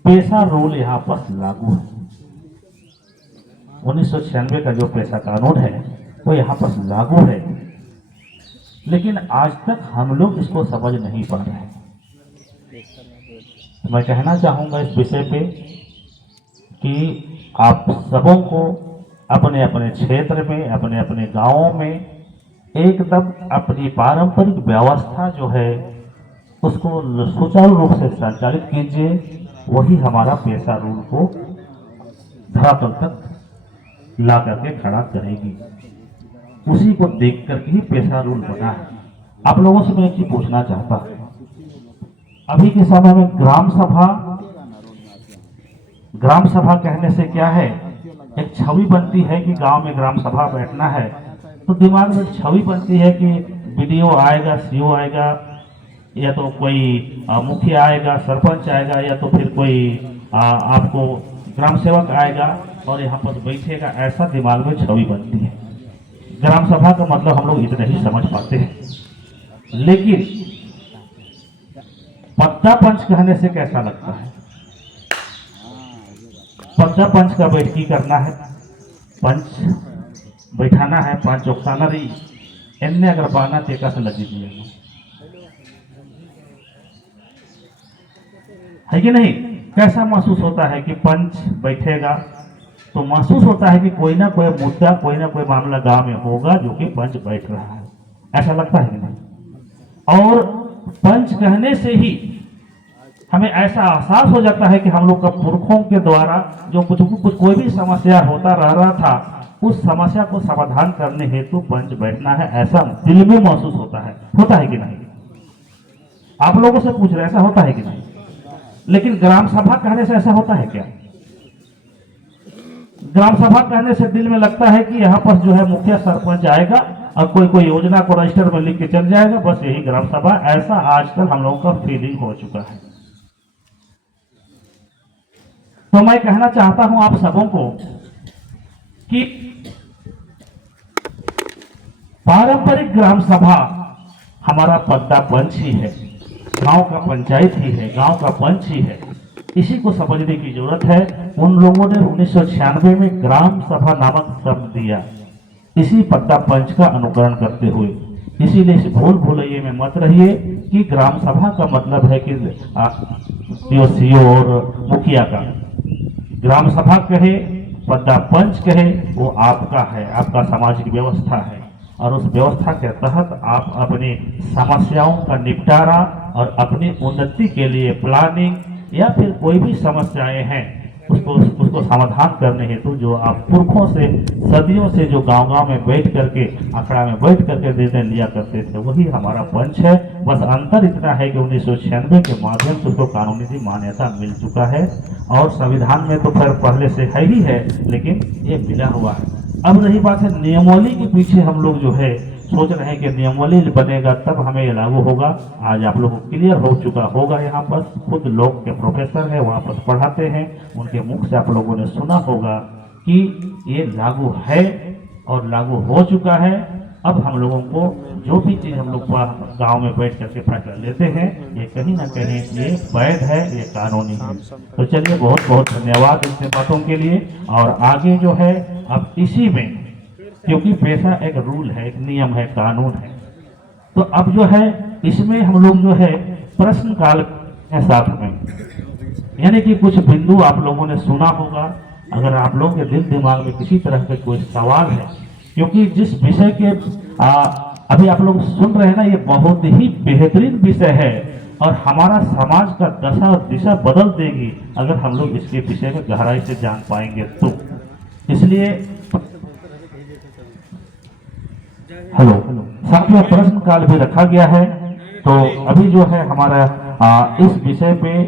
पेशा रूल यहाँ पर लागू है। 1996 का जो पेशा कानून है वो यहाँ पर लागू है, लेकिन आज तक हम लोग इसको समझ नहीं पा रहे हैं। तो मैं कहना चाहूँगा इस विषय पे कि आप सबों को अपने अपने क्षेत्र में, अपने अपने गांवों में एकदम अपनी पारंपरिक व्यवस्था जो है उसको सुचारू रूप से संचालित कीजिए। वही हमारा पेशा रूल को धरातल तक ला करके खड़ा करेगी। उसी को देख करके ही पेशा रूल बना है। आप लोगों से मैं एक चीज पूछना चाहता हूं, अभी के समय में ग्राम सभा कहने से क्या है, एक छवि बनती है कि गांव में ग्राम सभा बैठना है, तो दिमाग में छवि बनती है कि बीडीओ आएगा, सीओ आएगा, या तो कोई मुखिया आएगा, सरपंच आएगा, या तो फिर कोई आपको ग्राम सेवक आएगा और यहाँ पर बैठेगा। ऐसा दिमाग में छवि बनती है। ग्राम सभा का मतलब हम लोग इतना ही समझ पाते हैं, लेकिन पत्ता पंच कहने से कैसा लगता है? पत्ता पंच का बैठकी करना है, पंच बैठाना है, पंच उकसाना रही एने अगर बाना तेका से लगी दिए है कि नहीं? कैसा महसूस होता है कि पंच बैठेगा तो महसूस होता है कि कोई ना कोई मुद्दा, कोई ना कोई मामला गांव में होगा जो कि पंच बैठ रहा है। ऐसा लगता है कि नहीं? और पंच कहने से ही हमें ऐसा एहसास हो जाता है कि हम लोग का पुरखों के द्वारा जो कुछ कोई भी समस्या होता रह रहा था, उस समस्या को समाधान करने हेतु पंच बैठना है, ऐसा दिल में महसूस होता है कि नहीं? आप लोगों से पूछ रहे, ऐसा होता है कि नहीं? लेकिन ग्राम सभा कहने से ऐसा होता है क्या? ग्राम सभा कहने से दिल में लगता है कि यहाँ पर जो है मुखिया सरपंच आएगा और कोई योजना को रजिस्टर में लिख के चल जाएगा, बस यही ग्राम सभा। ऐसा आजकल हम लोगों का फीलिंग हो चुका है। तो मैं कहना चाहता हूं आप सबों को कि पारंपरिक ग्राम सभा हमारा पद्दा पंच ही है, गांव का पंचायत ही है, गांव का पंच ही है। इसी को समझने की जरूरत है। उन लोगों ने 1996 में ग्राम सभा नामक शब्द दिया, इसी पद्दा पंच का अनुकरण करते हुए। इसीलिए इस भूल भुलैये में मत रहिए कि ग्राम सभा का मतलब है कि सीओ और मुखिया का। ग्राम सभा कहे, पद्दा पंच कहे, वो आपका है, आपका सामाजिक व्यवस्था है, और उस व्यवस्था के तहत आप अपनी समस्याओं का निपटारा और अपनी उन्नति के लिए प्लानिंग या फिर कोई भी समस्याएं हैं उसको समाधान करने हेतु जो आप पुरखों से, सदियों से जो गांव-गांव में बैठ करके, अखड़ा में बैठ करके निर्णय लिया करते थे, वही हमारा पंच है। बस अंतर इतना है कि 1996 के माध्यम से उसको कानूनी मान्यता मिल चुका है, और संविधान में तो खैर पहले से है ही है, लेकिन ये मिला हुआ है। अब रही बात है नियमावली के पीछे हम लोग जो है सोच रहे हैं कि नियमावली बनेगा तब हमें ये लागू होगा। आज आप लोगों को क्लियर हो चुका होगा। यहाँ पर खुद लोग के प्रोफेसर है वहाँ पर पढ़ाते हैं, उनके मुख से आप लोगों ने सुना होगा कि ये लागू है और लागू हो चुका है। अब हम लोगों को जो भी चीज़ हम लोग गांव में बैठ करके फैसला लेते हैं, ये कहीं ना कहीं ये वैध है, ये कानूनी है। तो चलिए, बहुत बहुत धन्यवाद इन बातों के लिए। और आगे जो है अब इसी में, क्योंकि पेशा एक रूल है, एक नियम है, कानून है, तो अब जो है इसमें हम लोग जो है प्रश्न काल है साथ में, यानी कि कुछ बिंदु आप लोगों ने सुना होगा। अगर आप लोगों के दिल दिमाग में किसी तरह का कोई सवाल है, क्योंकि जिस विषय के अभी आप लोग सुन रहे हैं ना, ये बहुत ही बेहतरीन विषय है और हमारा समाज का दशा और दिशा बदल देगी अगर हम लोग इसके विषय में गहराई से जान पाएंगे तो। इसलिए हेलो, साथियों, प्रश्न काल भी रखा गया है। तो अभी जो है हमारा इस विषय पे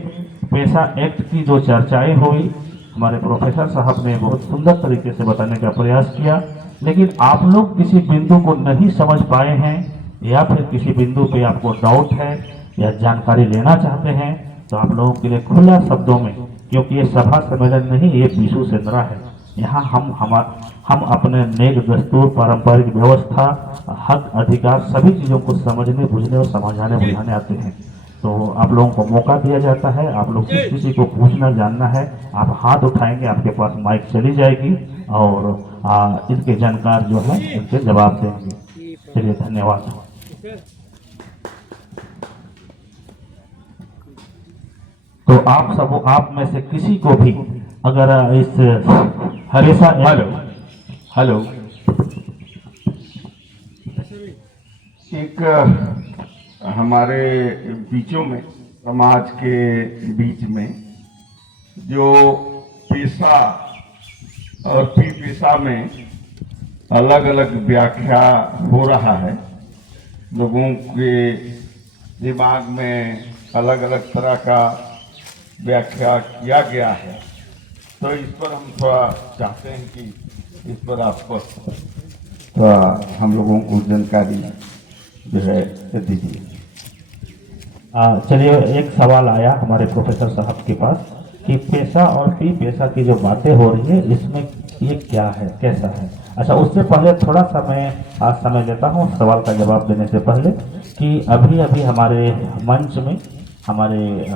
पेशा एक्ट की जो चर्चाएं हुई, हमारे प्रोफेसर साहब ने बहुत सुंदर तरीके से बताने का प्रयास किया। लेकिन आप लोग किसी बिंदु को नहीं समझ पाए हैं या फिर किसी बिंदु पे आपको डाउट है या जानकारी लेना चाहते हैं, तो आप लोगों के लिए खुला शब्दों में, क्योंकि ये सभा सम्मेलन नहीं, ये विशु सेंद्रा है। यहाँ हम अपने नेक दस्तूर, पारंपरिक व्यवस्था, हक, अधिकार, सभी चीज़ों को समझने, बुझने और समझाने बुझाने आते हैं। तो आप लोगों को मौका दिया जाता है। आप लोग जिस किसी को पूछना जानना है, आप हाथ उठाएंगे, आपके पास माइक चली जाएगी और इनके जानकार जो है इनके जवाब देंगे। चलिए, धन्यवाद। तो आप में से किसी को भी अगर इस हमेशा हेलो, एक हमारे बीचों में, समाज के बीच में जो पेशा और पी पेशा में अलग अलग व्याख्या हो रहा है, लोगों के दिमाग में अलग अलग तरह का व्याख्या किया गया है। तो इस पर हम थोड़ा चाहते हैं कि इस पर आप थोड़ा हम लोगों को जानकारी जो है दीजिए। चलिए, एक सवाल आया हमारे प्रोफेसर साहब के पास कि पेशा और पी पेशा की जो बातें हो रही है, इसमें ये क्या है, कैसा है। अच्छा, उससे पहले थोड़ा सा मैं आज समय लेता हूँ सवाल का जवाब देने से पहले कि अभी अभी हमारे मंच में हमारे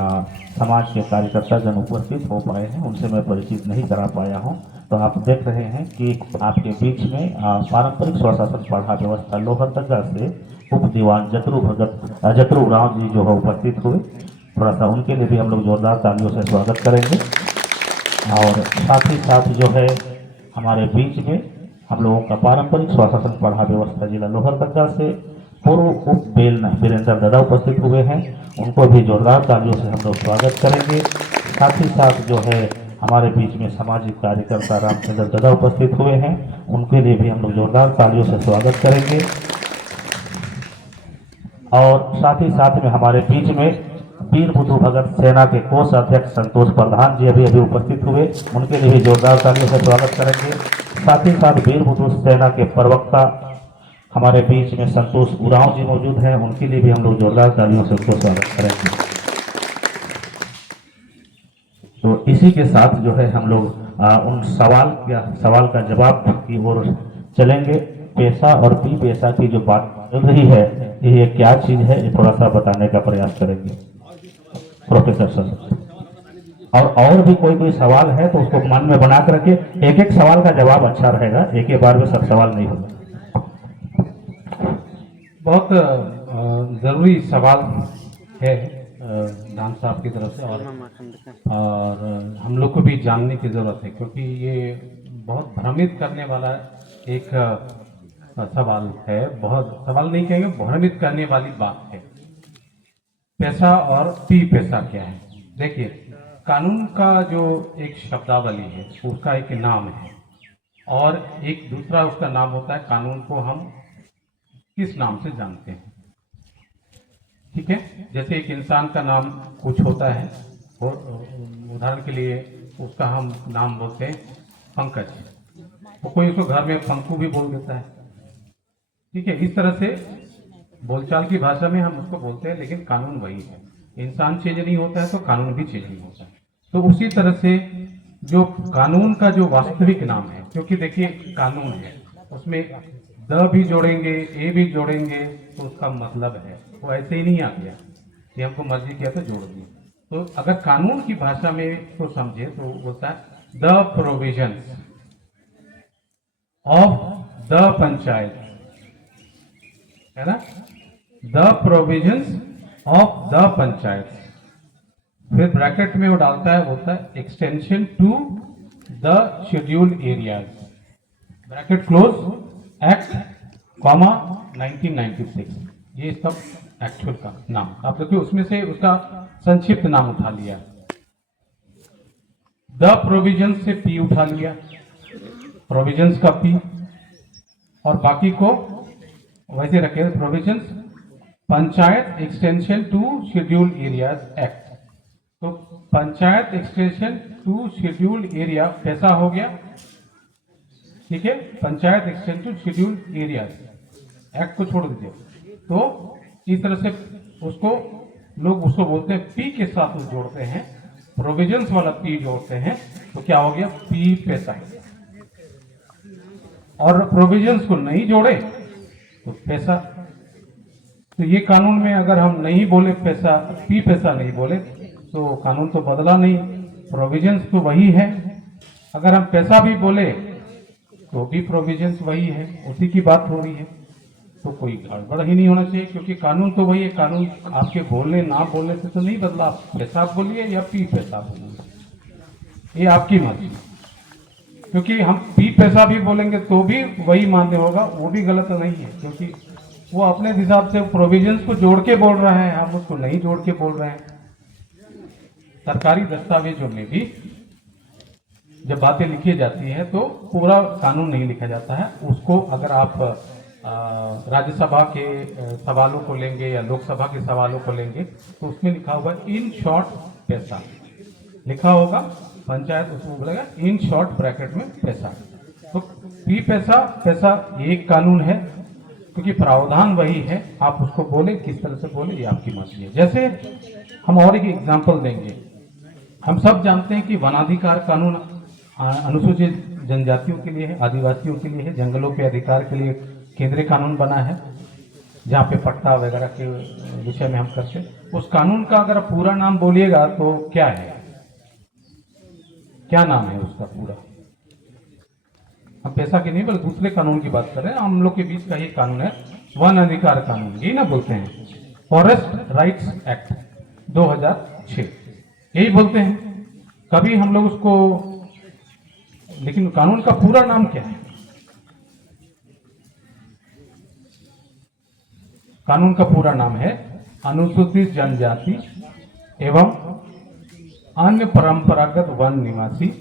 समाज के कार्यकर्ता जन उपस्थित हो पाए हैं, उनसे मैं परिचित नहीं करा पाया हूं। तो आप देख रहे हैं कि आपके बीच में पारंपरिक स्वशासन पढ़ा व्यवस्था लोहरदगा से उप दीवान जतरू राव जी जो है उपस्थित हुए। थोड़ा सा उनके लिए भी हम लोग जोरदार तालियों से स्वागत करेंगे। और साथ ही साथ जो है हमारे बीच में हम लोगों का पारंपरिक स्वशासन पढ़ा व्यवस्था जिला लोहरदगा से पूर्व उप बेलना वीरेंद्र दादा उपस्थित हुए हैं, उनको भी जोरदार तालियों से हम लोग स्वागत करेंगे। साथ ही साथ जो है हमारे बीच में सामाजिक कार्यकर्ता रामचंद्र दादा उपस्थित हुए हैं, उनके लिए भी हम लोग जोरदार तालियों से स्वागत करेंगे। और साथ ही साथ में हमारे बीच में वीर बुद्धू भगत सेना के कोष अध्यक्ष संतोष प्रधान जी अभी उपस्थित हुए, उनके लिए भी जोरदार तालियों से स्वागत करेंगे। साथ ही साथ वीर बुद्धू सेना के प्रवक्ता हमारे बीच में संतोष उरांव जी मौजूद हैं, उनके लिए भी हम लोग जोरदार तालियों से उनको स्वागत करेंगे। तो इसी के साथ जो है हम लोग उन सवाल का जवाब की ओर चलेंगे। पेशा और पी पेशा की जो बात चल रही है, ये क्या चीज है, ये थोड़ा सा बताने का प्रयास करेंगे प्रोफेसर सर। और भी कोई सवाल है तो उसको मन में बना कर रखिए। एक एक सवाल का जवाब अच्छा रहेगा, एक ही बार में सब सवाल नहीं होगा। बहुत ज़रूरी सवाल है दान साहब की तरफ से, और हम लोग को भी जानने की ज़रूरत है, क्योंकि ये बहुत भ्रमित करने वाला एक सवाल है। बहुत सवाल नहीं कहेंगे, भ्रमित करने वाली बात है। पैसा और पी पैसा क्या है? देखिए, कानून का जो एक शब्दावली है उसका एक नाम है, और एक दूसरा उसका नाम होता है कानून को हम किस नाम से जानते हैं। ठीक है, जैसे एक इंसान का नाम कुछ होता है, और उदाहरण के लिए उसका हम नाम बोलते हैं पंकज, तो कोई उसको घर में पंकु भी बोल देता है। ठीक है, इस तरह से बोलचाल की भाषा में हम उसको बोलते हैं, लेकिन कानून वही है। इंसान चेंज नहीं होता है तो कानून भी चेंज नहीं होता है। तो उसी तरह से जो कानून का जो वास्तविक नाम है, क्योंकि देखिए कानून है, उसमें द भी जोड़ेंगे, ए भी जोड़ेंगे, तो उसका मतलब है, वो ऐसे ही नहीं आ गया कि हमको मर्जी किया तो जोड़ दिया। तो अगर कानून की भाषा में तो समझे तो होता है the provisions of the panchayat, है ना, the provisions of the panchayat, फिर ब्रैकेट में वो डालता है, होता है extension to the scheduled areas, bracket close, act comma 1996। ये इसका एक्चुअल का नाम, आप देखिए उसमें से उसका संक्षिप्त नाम उठा लिया, द प्रोविजंस से पी उठा लिया, प्रोविजंस का पी, और बाकी को वैसे रखे, provisions panchayat extension to scheduled areas act. तो panchayat extension to scheduled area कैसा हो गया, ठीक है, panchayat extension to scheduled areas act को छोड़ दीजिए। तो इस तरह से उसको लोग उसको बोलते हैं, पी के साथ जोड़ते हैं, प्रोविजंस वाला पी जोड़ते हैं, तो क्या हो गया, पी पैसा। और प्रोविजंस को नहीं जोड़े तो पैसा। तो ये कानून में अगर हम नहीं बोले पैसा, पी पैसा नहीं बोले, तो कानून तो बदला नहीं, प्रोविजंस तो वही है। अगर हम पैसा भी बोले तो भी प्रोविजंस वही है, उसी की बात हो रही है, तो कोई गड़बड़ ही नहीं होना चाहिए, क्योंकि कानून तो वही है। कानून आपके बोलने ना बोलने से तो नहीं बदला, आप पैसा बोलिए या पी पैसा बोलिए, ये आपकी मर्जी। क्योंकि हम पी पैसा भी बोलेंगे तो भी वही मान्य होगा, वो भी गलत नहीं है, क्योंकि वो अपने हिसाब से प्रोविजंस को जोड़ के बोल रहा है, हम उसको नहीं जोड़ के बोल रहे हैं। सरकारी दस्तावेजों में भी जब बातें लिखी जाती है तो पूरा कानून नहीं लिखा जाता है, उसको अगर आप राज्यसभा के सवालों को लेंगे या लोकसभा के सवालों को लेंगे तो उसमें लिखा होगा इन शॉर्ट पैसा लिखा होगा, पंचायत उसमें बोलेगा इन शॉर्ट ब्रैकेट में पैसा। तो पी पैसा पैसा ये एक कानून है, क्योंकि प्रावधान वही है, आप उसको बोले किस तरह से बोले ये आपकी मर्जी है। जैसे हम और एक एग्जांपल देंगे, हम सब जानते हैं कि वनाधिकार कानून अनुसूचित जनजातियों के लिए है, आदिवासियों के लिए है, जंगलों के अधिकार के लिए केंद्रीय कानून बना है, जहाँ पे पट्टा वगैरह के विषय में हम करते हैं। उस कानून का अगर पूरा नाम बोलिएगा तो क्या है, क्या नाम है उसका पूरा? हम पैसा की नहीं बल्कि दूसरे कानून की बात कर रहे हैं, हम लोग के बीच का ही कानून है वन अधिकार कानून, यही ना बोलते हैं, फॉरेस्ट राइट्स एक्ट 2006, यही बोलते हैं। कभी हम लोग उसको, लेकिन कानून का पूरा नाम क्या है? कानून का पूरा नाम है अनुसूचित जनजाति एवं अन्य परंपरागत वन निवासी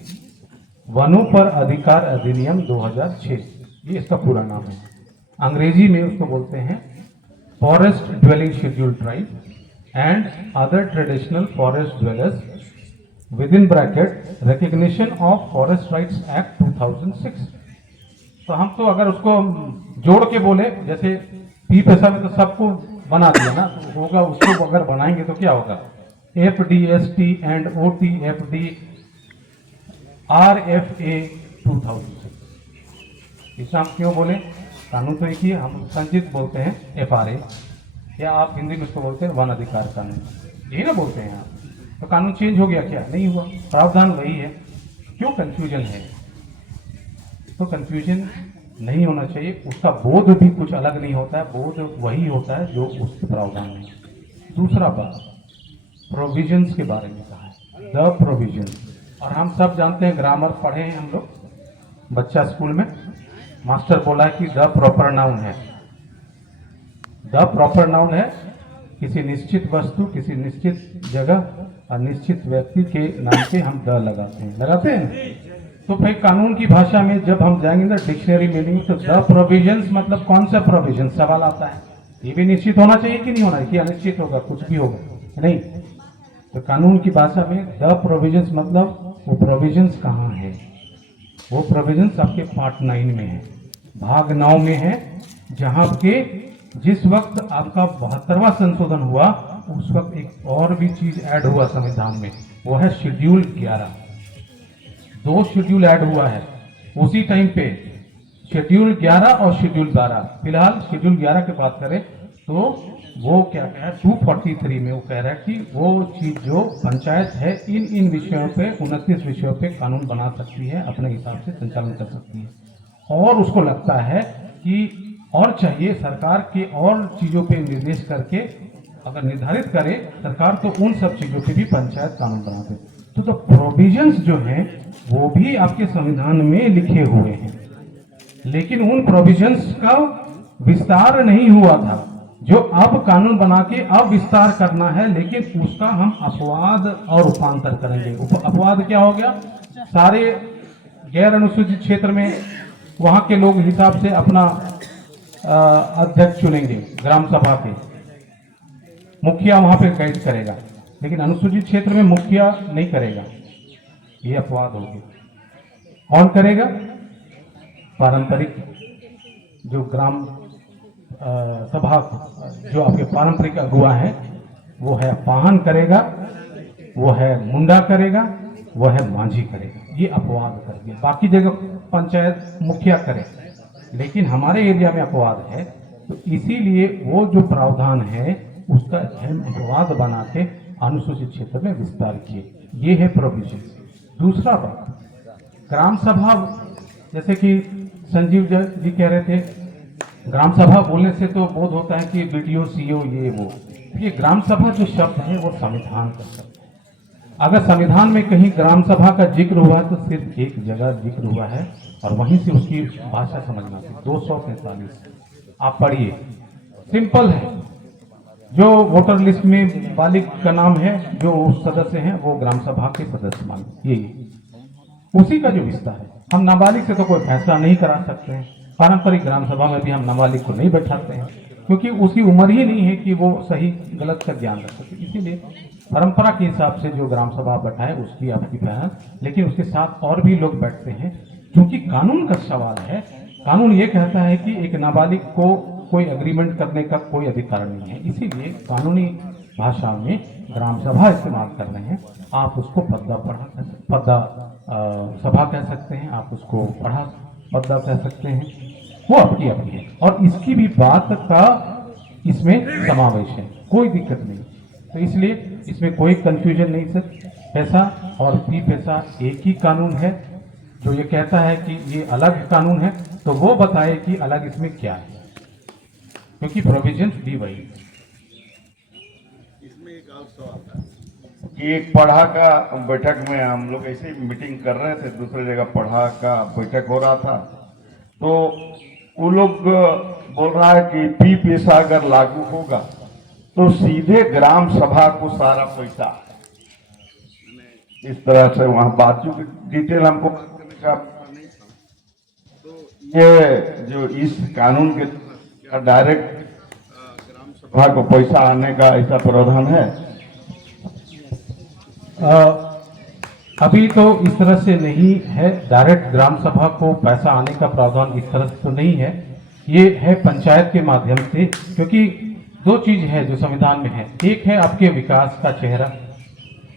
वनों पर अधिकार अधिनियम 2006, ये इसका पूरा नाम है। अंग्रेजी में उसको बोलते हैं forest dwelling scheduled tribe and other traditional forest dwellers with in bracket recognition of forest rights act 2006। तो हम तो अगर उसको जोड़ के बोले, जैसे पी पैसा में तो सबको बना दिया ना, तो होगा उसको अगर बनाएंगे तो क्या होगा, FDST एंड OTFD RFA 2006। इसे हम क्यों बोले, कानून तो एक ही है, हम संचित बोलते हैं FRA, या आप हिंदी में उसको बोलते हैं वन अधिकार कानून, यही ना बोलते हैं आप। तो कानून चेंज हो गया क्या? नहीं हुआ, प्रावधान वही है। क्यों कंफ्यूजन है? तो कंफ्यूजन नहीं होना चाहिए, उसका बोध भी कुछ अलग नहीं होता है, बोध वही होता है जो उस प्रावधान में। दूसरा बात, प्रोविजंस के बारे में कहा है, द प्रोविजंस, और हम सब जानते हैं, ग्रामर पढ़े हैं हम लोग, बच्चा स्कूल में मास्टर बोला है कि द प्रॉपर नाउन है। द प्रॉपर नाउन है किसी निश्चित वस्तु, किसी निश्चित जगह और निश्चित व्यक्ति के नाम पे हम द लगाते हैं। तो भाई कानून की भाषा में जब हम जाएंगे ना डिक्शनरी मीनिंग, तो द प्रोविजंस मतलब कौन सा प्रोविजन, सवाल आता है, ये भी निश्चित होना चाहिए कि नहीं होना है, कि अनिश्चित होगा, कुछ भी होगा नहीं। तो कानून की भाषा में द प्रोविजंस मतलब वो प्रोविजंस कहाँ है, वो प्रोविजंस आपके पार्ट 9 में है, भाग 9 में है, जहां के जिस वक्त आपका 72वां संशोधन हुआ उस वक्त एक और भी चीज ऐड हुआ संविधान में, वो है शेड्यूल 11। 2 शेड्यूल ऐड हुआ है उसी टाइम पे, शेड्यूल 11 और शेड्यूल 12। फिलहाल शेड्यूल 11 की बात करें तो वो क्या कह रहा है 243 में वो कह रहा है कि वो चीज जो पंचायत है इन विषयों पे 29 विषयों पे कानून बना सकती है, अपने हिसाब से संचालन कर सकती है। और उसको लगता है कि और चाहिए सरकार के और चीजों पे निर्देश करके अगर निर्धारित करे सरकार तो उन सब चीजों पे भी पंचायत कानून बना दे। तो प्रोविजंस जो हैं वो भी आपके संविधान में लिखे हुए हैं, लेकिन उन प्रोविजंस का विस्तार नहीं हुआ था जो अब कानून बना के अब विस्तार करना है, लेकिन उसका हम अपवाद और रूपांतर करेंगे। अपवाद क्या हो गया, सारे गैर अनुसूचित क्षेत्र में वहां के लोग हिसाब से अपना अध्यक्ष चुनेंगे, ग्राम सभा के मुखिया वहां पे गाइड करेगा, लेकिन अनुसूचित क्षेत्र में मुखिया नहीं करेगा, ये अपवाद हो गया। कौन करेगा, पारंपरिक जो ग्राम सभा जो आपके पारंपरिक अगुआ है वो है पाहन करेगा, वो है मुंडा करेगा, वो है मांझी करेगा, ये अपवाद कर दिया। बाकी जगह पंचायत मुखिया करे, लेकिन हमारे एरिया में अपवाद है, तो इसीलिए वो जो प्रावधान है उसका हम अपवाद बना के अनुसूचित क्षेत्र में विस्तार किए, ये है प्रोविजन। दूसरा बात, ग्राम सभा, जैसे कि संजीव जी कह रहे थे, ग्राम सभा बोलने से तो बोध होता है कि बीडीओ सीओ ये वो, ये ग्राम सभा जो शब्द है वो संविधान का शब्द है। अगर संविधान में कहीं ग्राम सभा का जिक्र हुआ तो सिर्फ एक जगह जिक्र हुआ है और वहीं से उसकी भाषा समझना थी, 245 आप पढ़िए, सिंपल है। जो वोटर लिस्ट में बालिग का नाम है, जो उस सदस्य हैं वो ग्राम सभा के सदस्य मान, ये उसी का जो विस्तार है। हम नाबालिग से तो कोई फैसला नहीं करा सकते हैं, पारंपरिक ग्राम सभा में भी हम नाबालिग को नहीं बैठाते हैं, क्योंकि उसकी उम्र ही नहीं है कि वो सही गलत का ज्ञान रख सके। इसीलिए परंपरा के हिसाब से जो ग्राम सभा बैठाए उसकी आपकी पहल, लेकिन उसके साथ और भी लोग बैठते हैं, क्योंकि कानून का सवाल है। कानून ये कहता है कि एक नाबालिग को कोई एग्रीमेंट करने का कोई अधिकार नहीं है, इसीलिए कानूनी भाषा में ग्राम सभा इस्तेमाल कर रहे हैं। आप उसको पद्दा सभा कह सकते हैं, आप उसको पद्दा कह सकते हैं, वो आपकी अपनी है। और इसकी भी बात का इसमें समावेश है, कोई दिक्कत नहीं। तो इसलिए इसमें कोई कंफ्यूजन नहीं सर, पैसा और फी पैसा एक ही कानून है। जो ये कहता है कि ये अलग कानून है तो वो बताए कि अलग इसमें क्या है, क्योंकि प्रोविजंस भी वही। इसमें एक और सवाल था कि एक पढ़ा का बैठक में हम लोग ऐसे ही मीटिंग कर रहे थे, दूसरी जगह पढ़ा का बैठक हो रहा था, तो वो लोग बोल रहा है कि पी पैसा अगर लागू होगा तो सीधे ग्राम सभा को सारा पैसा, इस तरह से वहां बातचीत डिटेल हमको करने का नहीं। तो ये जो इस कानून के डायरेक्ट ग्राम सभा को पैसा आने का ऐसा प्रावधान है? अभी तो इस तरह से नहीं है, डायरेक्ट ग्राम सभा को पैसा आने का प्रावधान इस तरह से तो नहीं है। ये है पंचायत के माध्यम से, क्योंकि दो चीज है जो संविधान में है, एक है आपके विकास का चेहरा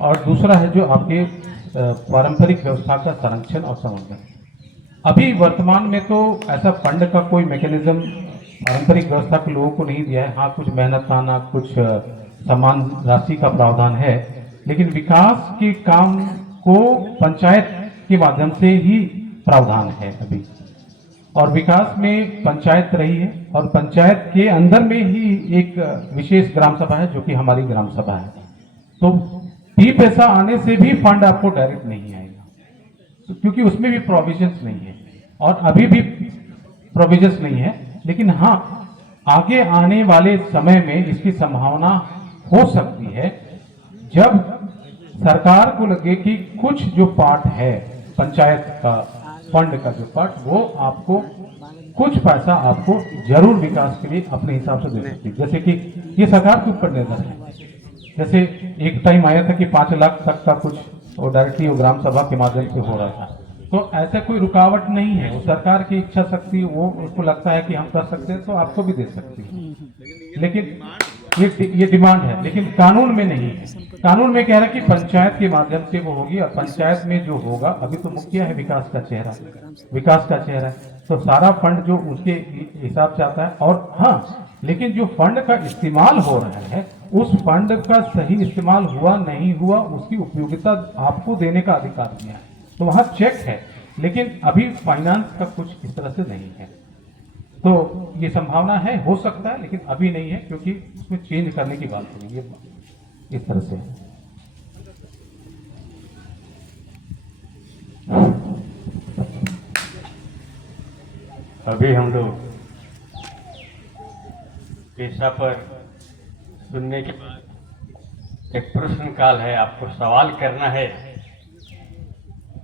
और दूसरा है जो आपके पारंपरिक व्यवस्था का संरक्षण और संवर्धन। अभी वर्तमान में तो ऐसा फंड का कोई मैकेनिज्म पारंपरिक व्यवस्था के लोगों को नहीं दिया है। हाँ, कुछ मेहनताना कुछ समान राशि का प्रावधान है, लेकिन विकास के काम को पंचायत के माध्यम से ही प्रावधान है अभी। और विकास में पंचायत रही है और पंचायत के अंदर में ही एक विशेष ग्राम सभा है जो कि हमारी ग्राम सभा है। तो फी पैसा आने से भी फंड आपको डायरेक्ट नहीं आएगा, तो क्योंकि उसमें भी प्रोविजंस नहीं है और अभी भी प्रोविजंस नहीं है। लेकिन हाँ, आगे आने वाले समय में इसकी संभावना हो सकती है जब सरकार को लगे कि कुछ जो पार्ट है पंचायत का फंड का जो पार्ट, वो आपको कुछ पैसा आपको जरूर विकास के लिए अपने हिसाब से दे सकती है। जैसे कि ये सरकार के ऊपर निर्भर है। जैसे एक टाइम आया था कि 5 लाख तक का कुछ वो डायरेक्टली वो ग्राम सभा के माध्यम से हो रहा था, तो ऐसा कोई रुकावट नहीं है। वो सरकार की इच्छा शक्ति, वो उसको लगता है कि हम कर सकते हैं तो आपको भी दे सकते हैं, लेकिन ये डिमांड है, लेकिन कानून में नहीं है। कानून में कह रहा है कि पंचायत के माध्यम से वो होगी, और पंचायत में जो होगा, अभी तो मुखिया है विकास का चेहरा, तो सारा फंड जो उसके हिसाब से आता है। और हाँ, लेकिन जो फंड का इस्तेमाल हो रहा है, उस फंड का सही इस्तेमाल हुआ नहीं हुआ, उसकी उपयोगिता आपको देने का अधिकार दिया है, तो वहां चेक है। लेकिन अभी फाइनेंस का कुछ इस तरह से नहीं है, तो ये संभावना है, हो सकता है, लेकिन अभी नहीं है, क्योंकि उसमें चेंज करने की बात नहीं है इस तरह से। अभी हम लोग पेशा पर सुनने के बाद एक प्रश्न काल है, आपको सवाल करना है,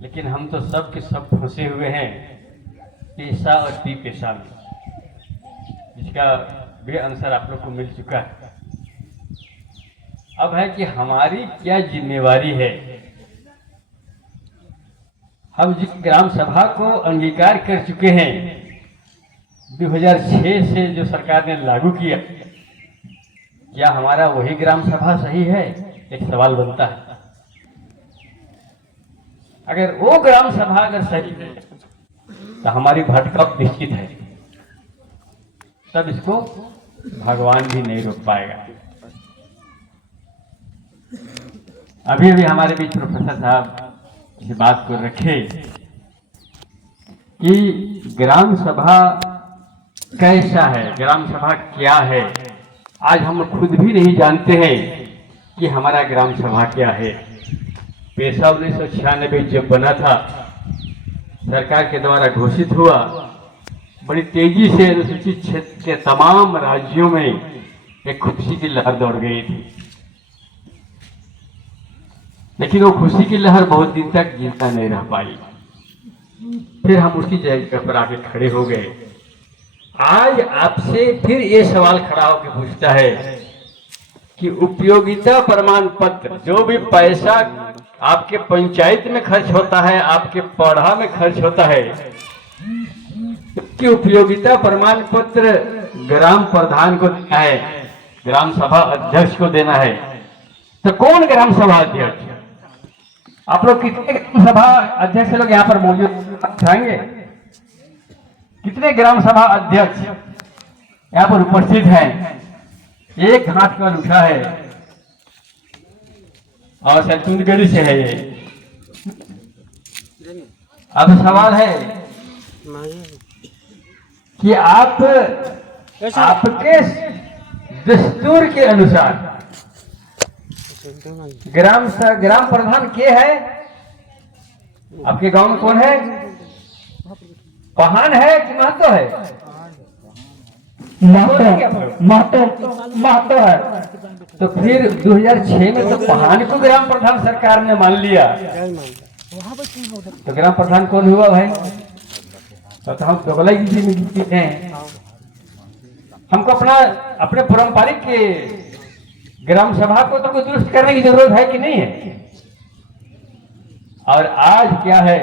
लेकिन हम तो सब के सब फंसे हुए हैं पेशा और पी पेशा में, जिसका भी आंसर आप लोग को मिल चुका है। अब है कि हमारी क्या जिम्मेवारी है। हम जिस ग्राम सभा को अंगीकार कर चुके हैं 2006 से, जो सरकार ने लागू किया, क्या हमारा वही ग्राम सभा सही है? एक सवाल बनता है। अगर वो ग्राम सभा अगर सही है तो हमारी भटकाव निश्चित है, तब इसको भगवान भी नहीं रोक पाएगा। अभी अभी हमारे बीच प्रोफेसर साहब इस बात को रखे कि ग्राम सभा कैसा है, ग्राम सभा क्या है। आज हम खुद भी नहीं जानते हैं कि हमारा ग्राम सभा क्या है। पेशा 1996 जब बना था, सरकार के द्वारा घोषित हुआ, बड़ी तेजी से अनुसूचित क्षेत्र के तमाम राज्यों में एक खुशी की लहर दौड़ गई थी, लेकिन वो खुशी की लहर बहुत दिन तक जिंदा नहीं रह पाई। फिर हम उसकी जगह पर आके खड़े हो गए। आज आपसे फिर ये सवाल खड़ा होकर पूछता है कि उपयोगिता प्रमाण पत्र, जो भी पैसा आपके पंचायत में खर्च होता है, आपके पढ़ा में खर्च होता है, कि उपयोगिता प्रमाण पत्र ग्राम प्रधान को देना है, ग्राम सभा अध्यक्ष को देना है। तो कौन ग्राम सभा अध्यक्ष? आप लोग कितने ग्राम सभा अध्यक्ष लोग यहाँ पर मौजूद रहेंगे? कितने ग्राम सभा अध्यक्ष यहाँ पर उपस्थित हैं? एक हाथ का उठा है और सैतुंडगढ़ी से है ये। अब सवाल है कि आप आपके दस्तूर के अनुसार ग्राम प्रधान के है? आपके गांव में कौन है? पहान है कि महतो है? महतो है। तो फिर 2006 में तो पहान को ग्राम प्रधान सरकार ने मान लिया, तो ग्राम प्रधान कौन हुआ भाई? तो हम दोगलाई में जीते हैं। हमको अपने पारंपरिक के ग्राम सभा को तो कुछ दुरुस्त करने की जरूरत है कि नहीं है? और आज क्या है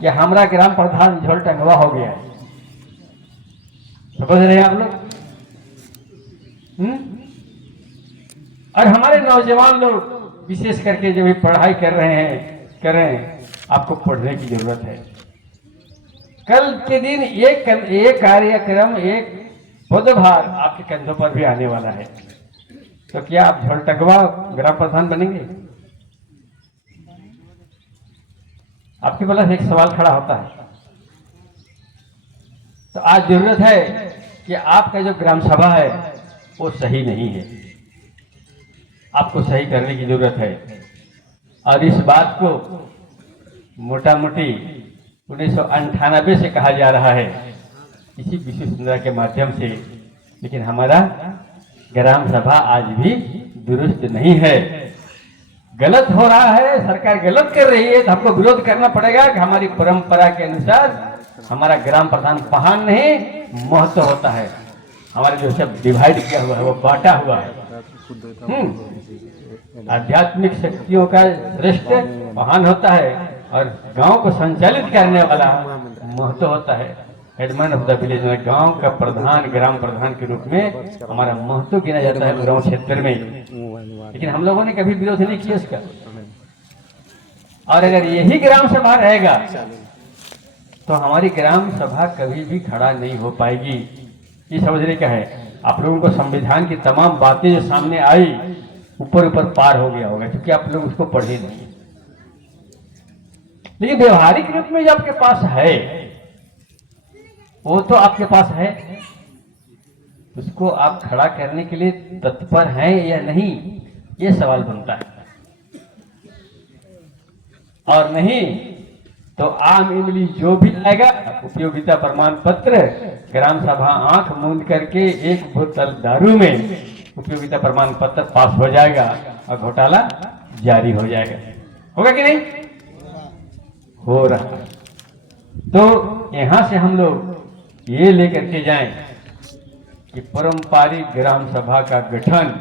कि हमारा ग्राम प्रधान झोल टंगवा हो गया है। समझ रहे हैं आप लोग? और हमारे नौजवान लोग विशेष करके जो भी पढ़ाई कर रहे हैं, आपको पढ़ने की जरूरत है। कल के दिन एक कार्यक्रम, एक पदभार आपके कंधों पर भी आने वाला है। तो क्या आप झोलटगवा ग्राम प्रधान बनेंगे? आपके पास एक सवाल खड़ा होता है। तो आज जरूरत है कि आपका जो ग्राम सभा है वो सही नहीं है, आपको सही करने की जरूरत है। और इस बात को मोटा मोटी 1998 से कहा जा रहा है, इसी विश्व सुंदरा के माध्यम से, लेकिन हमारा ग्राम सभा आज भी दुरुस्त नहीं है। गलत हो रहा है, सरकार गलत कर रही है, तो हमको विरोध करना पड़ेगा कि हमारी परंपरा के अनुसार हमारा ग्राम प्रधान पहान नहीं महत्व होता है। हमारे जो सब डिवाइड किया हुआ है, वो बांटा हुआ है। आध्यात्मिक शक्तियों का श्रेष्ठ पहान होता है और गांव को संचालित करने वाला महतो होता है, हेडमैन ऑफ द विलेज, गांव का प्रधान, ग्राम प्रधान के रूप में हमारा महतो गिना जाता है गांव क्षेत्र में। लेकिन हम लोगों ने कभी विरोध नहीं किया इसका। और अगर यही ग्राम सभा रहेगा तो हमारी ग्राम सभा कभी भी खड़ा नहीं हो पाएगी। ये समझने का है। आप लोगों को संविधान की तमाम बातें जो सामने आई ऊपर ऊपर पार हो गया होगा, क्योंकि आप लोग उसको पढ़े नहीं। लेकिन व्यवहारिक रूप में जो आपके पास है वो तो आपके पास है, उसको आप खड़ा करने के लिए तत्पर हैं या नहीं, ये सवाल बनता है। और नहीं तो आम इमली जो भी लाएगा, उपयोगिता प्रमाण पत्र, ग्राम सभा आंख मूंद करके एक बोतल दारू में उपयोगिता प्रमाण पत्र पास हो जाएगा और घोटाला जारी हो जाएगा। होगा कि नहीं? हो रहा। तो यहां से हम लोग ये लेकर के जाएं कि पारंपरिक ग्राम सभा का गठन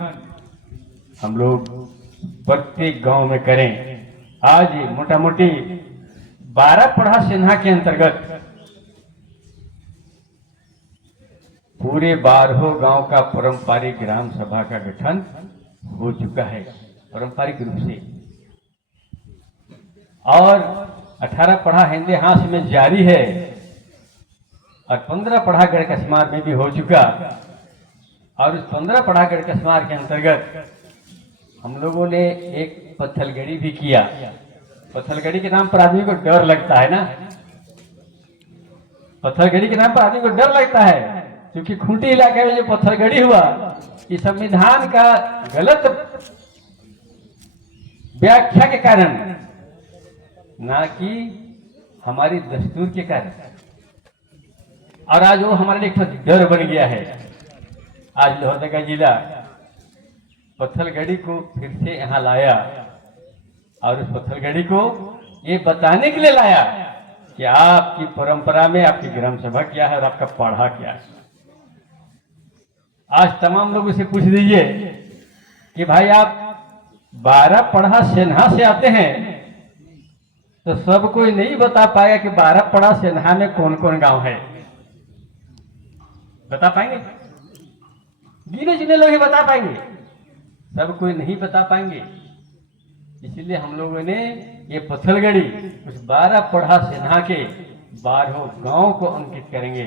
हम लोग प्रत्येक गांव में करें। आज मोटा मोटी 12 पढ़ा सिन्हा के अंतर्गत पूरे 12 गांव का पारंपरिक ग्राम सभा का गठन हो चुका है पारंपरिक रूप से, और 18 पढ़ा हिंदे हाथ में जारी है, और 15 पढ़ा गढ़ कसमार में भी हो चुका। और उस 15 पढ़ा गढ़ कसमार के अंतर्गत हम लोगों ने एक पत्थलगड़ी भी किया। पत्थलगड़ी के नाम पर आदमी को डर लगता है ना, पत्थलगड़ी के नाम पर आदमी को डर लगता है, क्योंकि खूंटी इलाके में जो पत्थलगड़ी हुआ ये संविधान का गलत व्याख्या के कारण, ना कि हमारी दस्तूर के कारण। और आज वो हमारे लिए एक डर बन गया है। आज लोहरदगा जिला पत्थलगड़ी को फिर से यहाँ लाया, और उस पत्थलगड़ी को ये बताने के लिए लाया कि आपकी परंपरा में आपकी ग्राम सभा क्या है और आपका पढ़ा क्या है। आज तमाम लोगों से पूछ दीजिए कि भाई आप 12 पढ़ा सेन्हा से आते हैं, तो सब कोई नहीं बता पाएगा कि 12 पढ़ा सेन्हा में कौन कौन गांव है। बता पाएंगे? गिने चुने लोग ही बता पाएंगे, सब कोई नहीं बता पाएंगे। इसीलिए हम लोगों ने ये पत्थलगड़ी उस 12 पढ़ा सेन्हा के 12 गांव को अंकित करेंगे,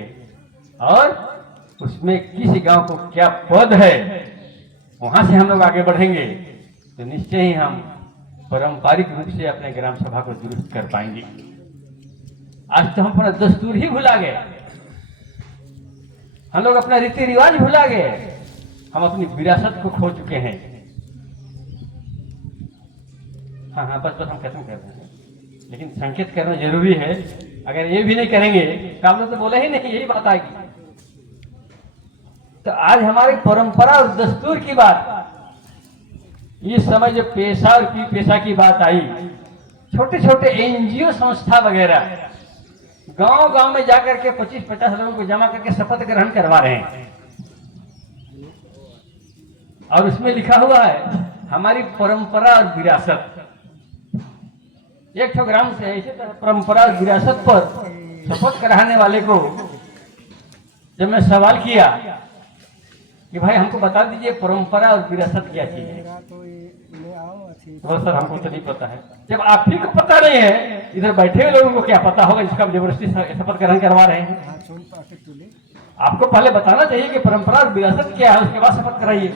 और उसमें किस गांव को क्या पद है वहां से हम लोग आगे बढ़ेंगे, तो निश्चय ही हम पारंपरिक रूप से अपने ग्राम सभा को दुरुस्त कर पाएंगे। आज तो हम अपना दस्तूर ही भुला गए, हम लोग अपना रीति रिवाज भुला गए, हम अपनी विरासत को खो चुके हैं। हाँ, बस हम खत्म कर रहे हैं, लेकिन संकेत करना जरूरी है। अगर ये भी नहीं करेंगे तो हम लोग तो बोले ही नहीं, यही बात आएगी। तो आज हमारी परंपरा और दस्तूर की बात, इस समय जो पेशा और पी पेशा की बात आई, छोटे छोटे एनजीओ संस्था वगैरह गांव गांव में जाकर के 25-50 लोगों को जमा करके शपथ ग्रहण करवा रहे हैं, और उसमें लिखा हुआ है हमारी परंपरा और विरासत। एक ग्राम से ऐसे परंपरा और विरासत पर शपथ कराने वाले को जब मैं सवाल किया कि भाई हमको बता दीजिए परंपरा और विरासत क्या चीज है, तो सर हमको तो नहीं पता है। जब आप ही को पता नहीं है, इधर बैठे हुए लोगों को क्या पता होगा जिसका जबरदस्ती शपथ ग्रहण करवा रहे हैं। आपको पहले बताना चाहिए कि परंपरा और विरासत क्या है, उसके बाद शपथ कराइए।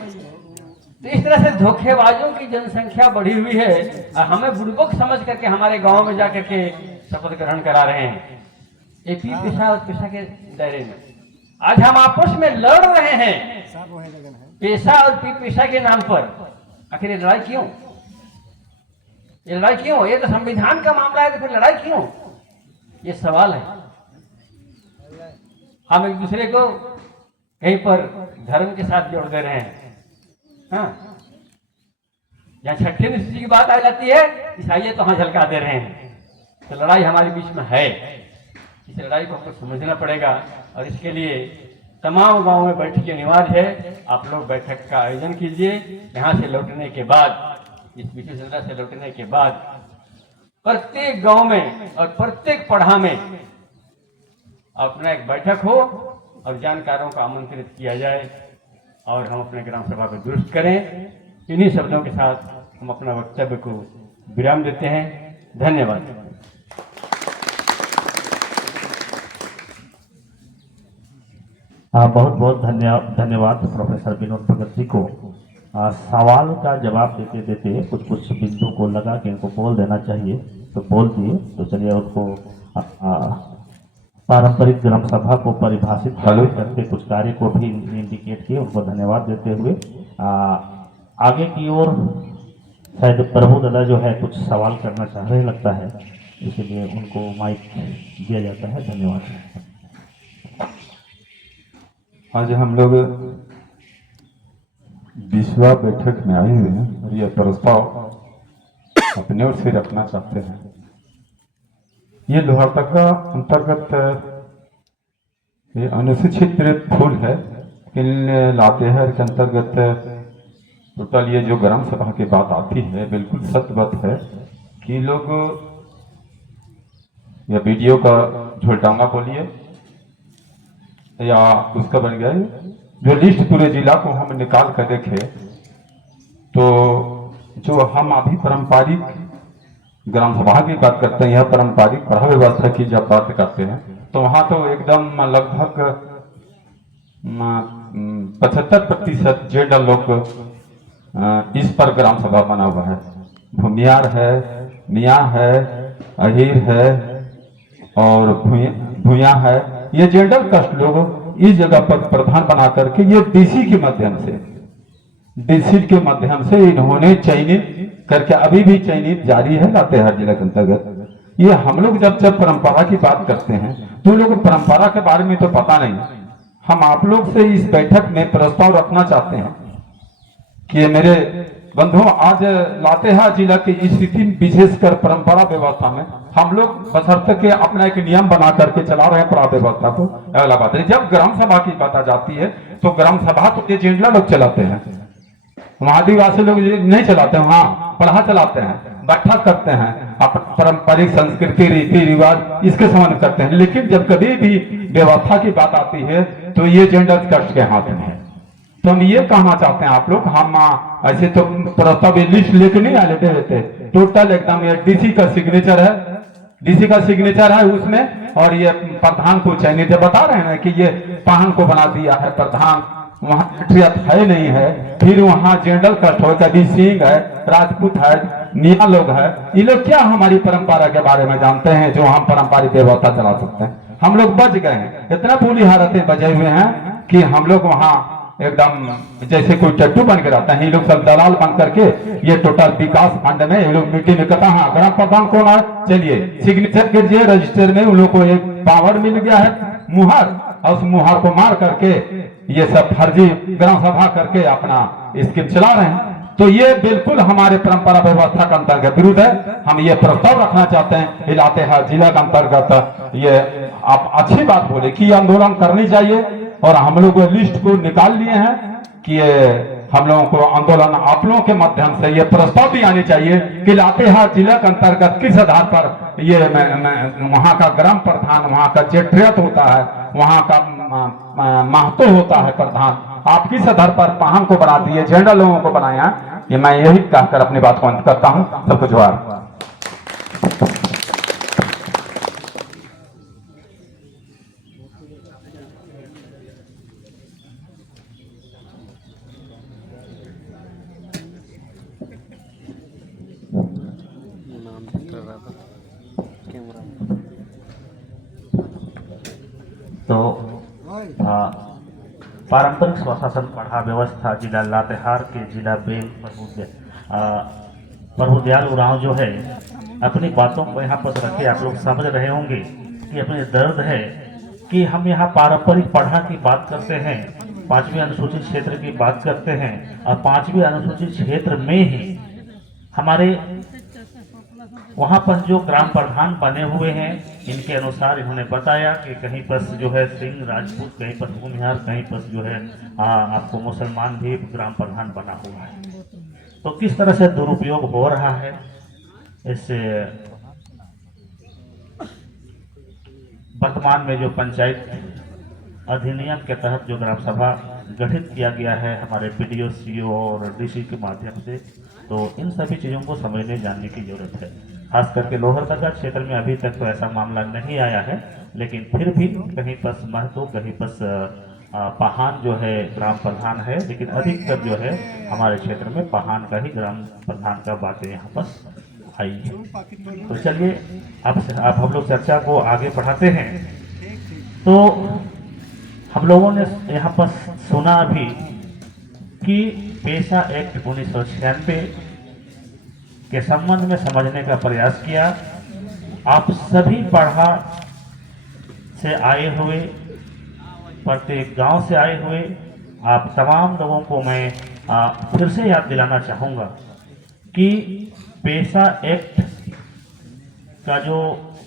तो इस तरह से धोखेबाजों की जनसंख्या बढ़ी हुई है, और हमें बुड़बक समझ करके हमारे गांव में जाकर के शपथ ग्रहण करा रहे हैं। ये पी पेशा और पेशा के दायरे में आज हम आपस में लड़ रहे हैं पेशा और पी पेशा के नाम पर। आखिर ये लड़ाई क्यों? ये लड़ाई क्यों? ये तो संविधान का मामला है, तो फिर लड़ाई क्यों? ये सवाल है। हम एक दूसरे को कहीं पर धर्म के साथ जोड़ दे रहे हैं। हाँ, जहाँ छठे निश्चित की बात आ जाती है, ईसाई तो हाँ झलका दे रहे हैं। तो लड़ाई हमारे बीच में है, इस लड़ाई को हमको समझना पड़ेगा, और इसके लिए तमाम गांव में बैठक अनिवार्य है। आप लोग बैठक का आयोजन कीजिए। यहाँ से लौटने के बाद, इस विशेष यात्रा से लौटने के बाद प्रत्येक गांव में और प्रत्येक पढ़ा में अपना एक बैठक हो और जानकारों को आमंत्रित किया जाए और हम अपने ग्राम सभा को दुरुस्त करें। इन्हीं शब्दों के साथ हम अपना वक्तव्य को विराम देते हैं। धन्यवाद। बहुत बहुत धन्यवाद प्रोफेसर विनोद भगत जी को। सवाल का जवाब देते देते कुछ कुछ बिंदु को लगा के इनको बोल देना चाहिए तो बोल दिए। तो चलिए उनको पारंपरिक ग्राम सभा को परिभाषित करके कुछ कार्य को भी इंडिकेट किए, उनको धन्यवाद देते हुए आगे की ओर शायद प्रभु दादा जो है कुछ सवाल करना चाह रहे लगता है, इसलिए उनको माइक दिया जाता है। धन्यवाद। आज हम लोग 20वां बैठक में आए हुए हैं और यह प्रस्ताव अपने ओर से रखना चाहते हैं। ये लोहरदगा अंतर्गत ये अनुसूचित फूल है, लेकिन लातेहार के अंतर्गत टोटल ये जो ग्राम सभा की बात आती है बिल्कुल सत्य बात है कि लोग या वीडियो का झोलटांगा बोलिए या उसका बन गया जो लिस्ट पूरे जिला को हम निकाल कर देखे तो जो हम अभी पारंपरिक ग्राम सभा की बात करते हैं या पारंपरिक पढ़ा व्यवस्था की जब बात करते हैं तो वहां तो एकदम लगभग 75% जेडर लोग इस पर ग्राम सभा बना हुआ है। भूमियार है, मियाँ है, अहीर है और भूया है। ये जेंडर कास्ट लोग इस जगह पर प्रधान बना करके ये डीसी के माध्यम से इन्होंने चयनित करके अभी भी चयनित जारी है लातेहार जिला के अंतर्गत। ये हम लोग जब परंपरा की बात करते हैं तो लोग परंपरा के बारे में तो पता नहीं। हम आप लोग से इस बैठक में प्रस्ताव रखना चाहते हैं कि मेरे बंधुओं, आज लातेहार जिला की स्थिति विशेषकर परंपरा व्यवस्था में हम लोग बशर्ते के अपना एक नियम बना करके चला रहे हैं प्राप्त व्यवस्था को। अगला बात है, जब ग्राम सभा की बात आ जाती है तो ग्राम सभा तो ये जेंडला लोग चलाते हैं, वहां आदिवासी लोग नहीं चलाते हैं, वहां पढ़ा चलाते हैं, बैठक करते हैं, पारंपरिक संस्कृति रीति रिवाज इसके संबंध करते हैं। लेकिन जब कभी भी व्यवस्था की बात आती है तो ये जेंडर कष्ट के हाथ में है। तो हम ये कहना चाहते हैं आप लोग, हम ऐसे तो प्रस्ताव लिस्ट लेके नहीं आ लेते रहते, टोटल एकदम ये डीसी का सिग्नेचर है उसमें, और ये प्रधान को चयनित बता रहे हैं कि ये पाहन को बना दिया है प्रधान, वहाँ है नहीं है, फिर वहाँ जेंडर कष्ट हो, कभी सिंह है, राजपूत है, मियाँ लोग है। ये लोग क्या हमारी परंपरा के बारे में जानते हैं जो हम पारंपरिक व्यवस्था चला सकते हैं? हम लोग बच गए हैं, इतना पूरी हालतें बचे हुए हैं कि हम लोग वहाँ एकदम जैसे कोई टट्टू बन के रहता है। ये लोग सब दलाल बन करके ये टोटल विकास फंड में ये लोग मीटिंग में कहता है ग्राम प्रधान कौन है, चलिए सिग्नेचर कीजिए रजिस्टर में। उन लोग को एक पावर मिल गया है मुहर, और उस मुहर को मार करके ये सब फर्जी ग्राम सभा करके अपना स्कीम चला रहे हैं। तो ये बिल्कुल हमारे परंपरा व्यवस्था का अंतर्गत विरुद्ध है। हम ये प्रस्ताव रखना चाहते हैं लातेहार जिला का अंतर्गत। ये आप अच्छी बात बोले कि आंदोलन करनी चाहिए, और हम लोग लिस्ट को निकाल लिए हैं कि हम लोगों को आंदोलन आप लोगों के माध्यम से ये प्रस्ताव भी आने चाहिए कि लातेहार जिला के अंतर्गत किस आधार पर ये वहाँ का ग्राम प्रधान, वहाँ का जेठरियत होता है, वहाँ का महतो होता है प्रधान, आप किस आधार पर पाहन को बना दिए, जेंडर लोगों को बनाया। ये मैं यही कहकर अपनी बात को अंत करता हूँ। सबको जोहार। तो पारंपरिक स्वशासन पढ़ा व्यवस्था जिला लातेहार के जिला बैंक प्रभु दयाल उरांव जो है अपनी बातों को यहाँ पर रखे। आप लोग समझ रहे होंगे कि अपने दर्द है कि हम यहाँ पारंपरिक पढ़ा की बात करते हैं, 5वीं अनुसूचित क्षेत्र की बात करते हैं, और 5वीं अनुसूचित क्षेत्र में ही हमारे वहाँ पर जो ग्राम प्रधान बने हुए हैं, इनके अनुसार इन्होंने बताया कि कहीं पर जो है सिंह राजपूत, कहीं पर भूमिहार, कहीं पर जो है आपको मुसलमान भी ग्राम प्रधान बना हुआ है। तो किस तरह से दुरुपयोग हो रहा है इस वर्तमान में जो पंचायत अधिनियम के तहत जो ग्राम सभा गठित किया गया है हमारे पीडीओ, सीओ और डीसी के माध्यम से, तो इन सभी चीज़ों को समझने जानने की जरूरत है। खास करके लोहरदगा क्षेत्र में अभी तक तो ऐसा मामला नहीं आया है, लेकिन फिर भी कहीं पर महतो, कहीं पर पहान जो है ग्राम प्रधान है, लेकिन अधिकतर जो है हमारे क्षेत्र में पहान का ही ग्राम प्रधान का बातें यहाँ पर आई है। तो चलिए अब हम लोग चर्चा को आगे बढ़ाते हैं। तो हम लोगों ने यहाँ पर सुना अभी कि पेशा एक्ट 1996 के संबंध में समझने का प्रयास किया। आप सभी पढ़ा से आए हुए, प्रत्येक गांव से आए हुए आप तमाम लोगों को मैं फिर से याद दिलाना चाहूँगा कि पेशा एक्ट का जो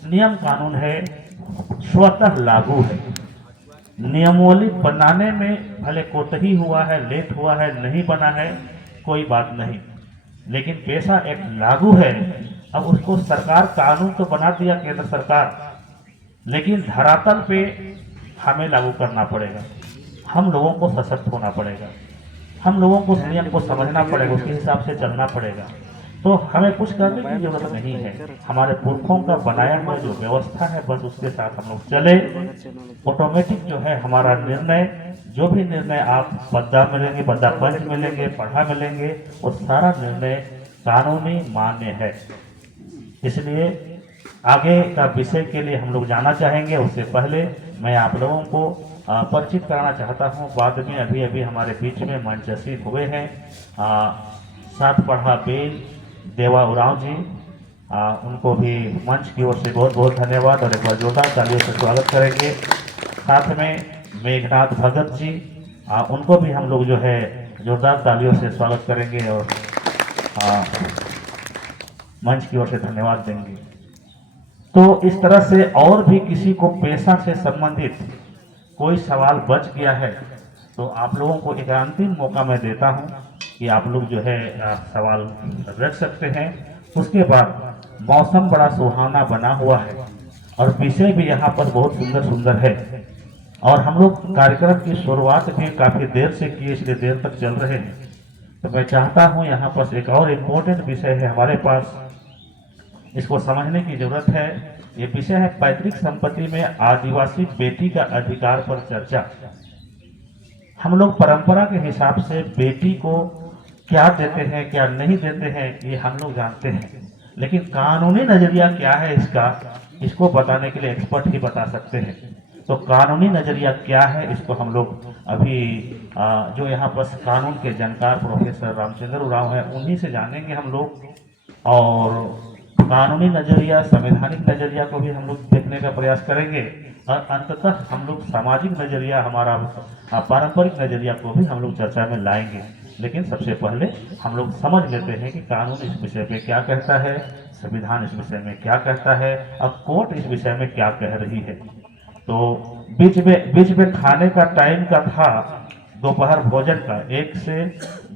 नियम कानून है स्वतः लागू है। नियमावली बनाने में भले कोताही हुआ है, लेट हुआ है, नहीं बना है, कोई बात नहीं, लेकिन पेशा एक्ट लागू है। अब उसको सरकार, कानून तो बना दिया केंद्र सरकार, लेकिन धरातल पे हमें लागू करना पड़ेगा। हम लोगों को सशक्त होना पड़ेगा, हम लोगों को नियम को समझना पड़ेगा, उसके हिसाब से चलना पड़ेगा। तो हमें कुछ करने की जरूरत नहीं है। हमारे पुरखों का बनाया हुआ जो व्यवस्था है बस उसके साथ हम लोग चले। ऑटोमेटिक जो है हमारा निर्णय, जो भी निर्णय आप बद्दा मिलेंगे, बद्दा पंच मिलेंगे, पढ़ा मिलेंगे, वो सारा निर्णय कानूनी मान्य है। इसलिए आगे का विषय के लिए हम लोग जाना चाहेंगे। उससे पहले मैं आप लोगों को परिचित कराना चाहता हूँ। बाद में अभी अभी हमारे बीच में मंचस्वी हुए हैं सात पढ़ा बेल देवा उरांव जी, उनको भी मंच की ओर से बहुत बहुत धन्यवाद और एक बार जोरदार तालियों से स्वागत करेंगे। साथ में मेघनाथ भगत जी, उनको भी हम लोग जो है जोरदार तालियों से स्वागत करेंगे और मंच की ओर से धन्यवाद देंगे। तो इस तरह से और भी किसी को पेशा से संबंधित कोई सवाल बच गया है तो आप लोगों को एक अंतिम मौका मैं देता हूं कि आप लोग जो है सवाल रख सकते हैं। उसके बाद मौसम बड़ा सुहाना बना हुआ है और विषय भी यहाँ पर बहुत सुंदर सुंदर है और हम लोग कार्यक्रम की शुरुआत भी काफ़ी देर से किए, इसलिए देर तक चल रहे हैं। तो मैं चाहता हूँ यहाँ पर एक और इम्पोर्टेंट विषय है हमारे पास, इसको समझने की जरूरत है। ये विषय है पैतृक संपत्ति में आदिवासी बेटी का अधिकार पर चर्चा। हम लोग परंपरा के हिसाब से बेटी को क्या देते हैं, क्या नहीं देते हैं, ये हम लोग जानते हैं, लेकिन कानूनी नजरिया क्या है इसका, इसको बताने के लिए एक्सपर्ट ही बता सकते हैं। तो कानूनी नजरिया क्या है इसको हम लोग अभी जो यहाँ पर कानून के जानकार प्रोफेसर रामचंद्र उरांव है उन्हीं से जानेंगे हम लोग। और कानूनी नजरिया, संवैधानिक नजरिया को भी हम लोग देखने का प्रयास करेंगे और अंततः हम लोग सामाजिक नजरिया, हमारा पारंपरिक नजरिया को भी हम लोग चर्चा में लाएंगे। लेकिन सबसे पहले हम लोग समझ लेते हैं कि कानून इस विषय पे क्या कहता है, संविधान इस विषय में क्या कहता है और कोर्ट इस विषय में क्या कह रही है। तो बीच में खाने का टाइम का था दोपहर भोजन का 1 से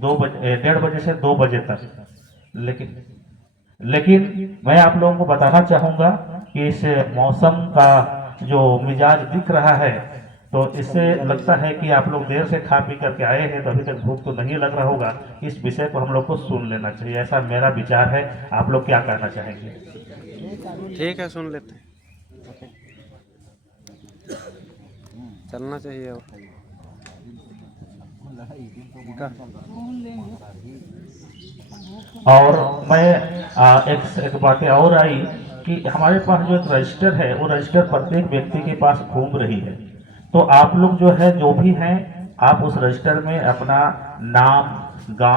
1:30 बजे से 2 बजे तक, लेकिन मैं आप लोगों को बताना चाहूँगा कि इस मौसम का जो मिजाज दिख रहा है तो इससे लगता है कि आप लोग देर से खा पी करके आए हैं, तो अभी तक भूख तो नहीं लग रहा होगा। इस विषय को हम लोग को सुन लेना चाहिए, ऐसा मेरा विचार है। आप लोग क्या कहना चाहेंगे? ठीक है, सुन लेते हैं, चलना चाहिए। और मैं एक बातें और आई कि हमारे पास जो एक रजिस्टर है वो रजिस्टर प्रत्येक व्यक्ति के पास घूम रही है। तो आप लोग जो है, जो भी हैं, आप उस रजिस्टर में अपना नाम, गांव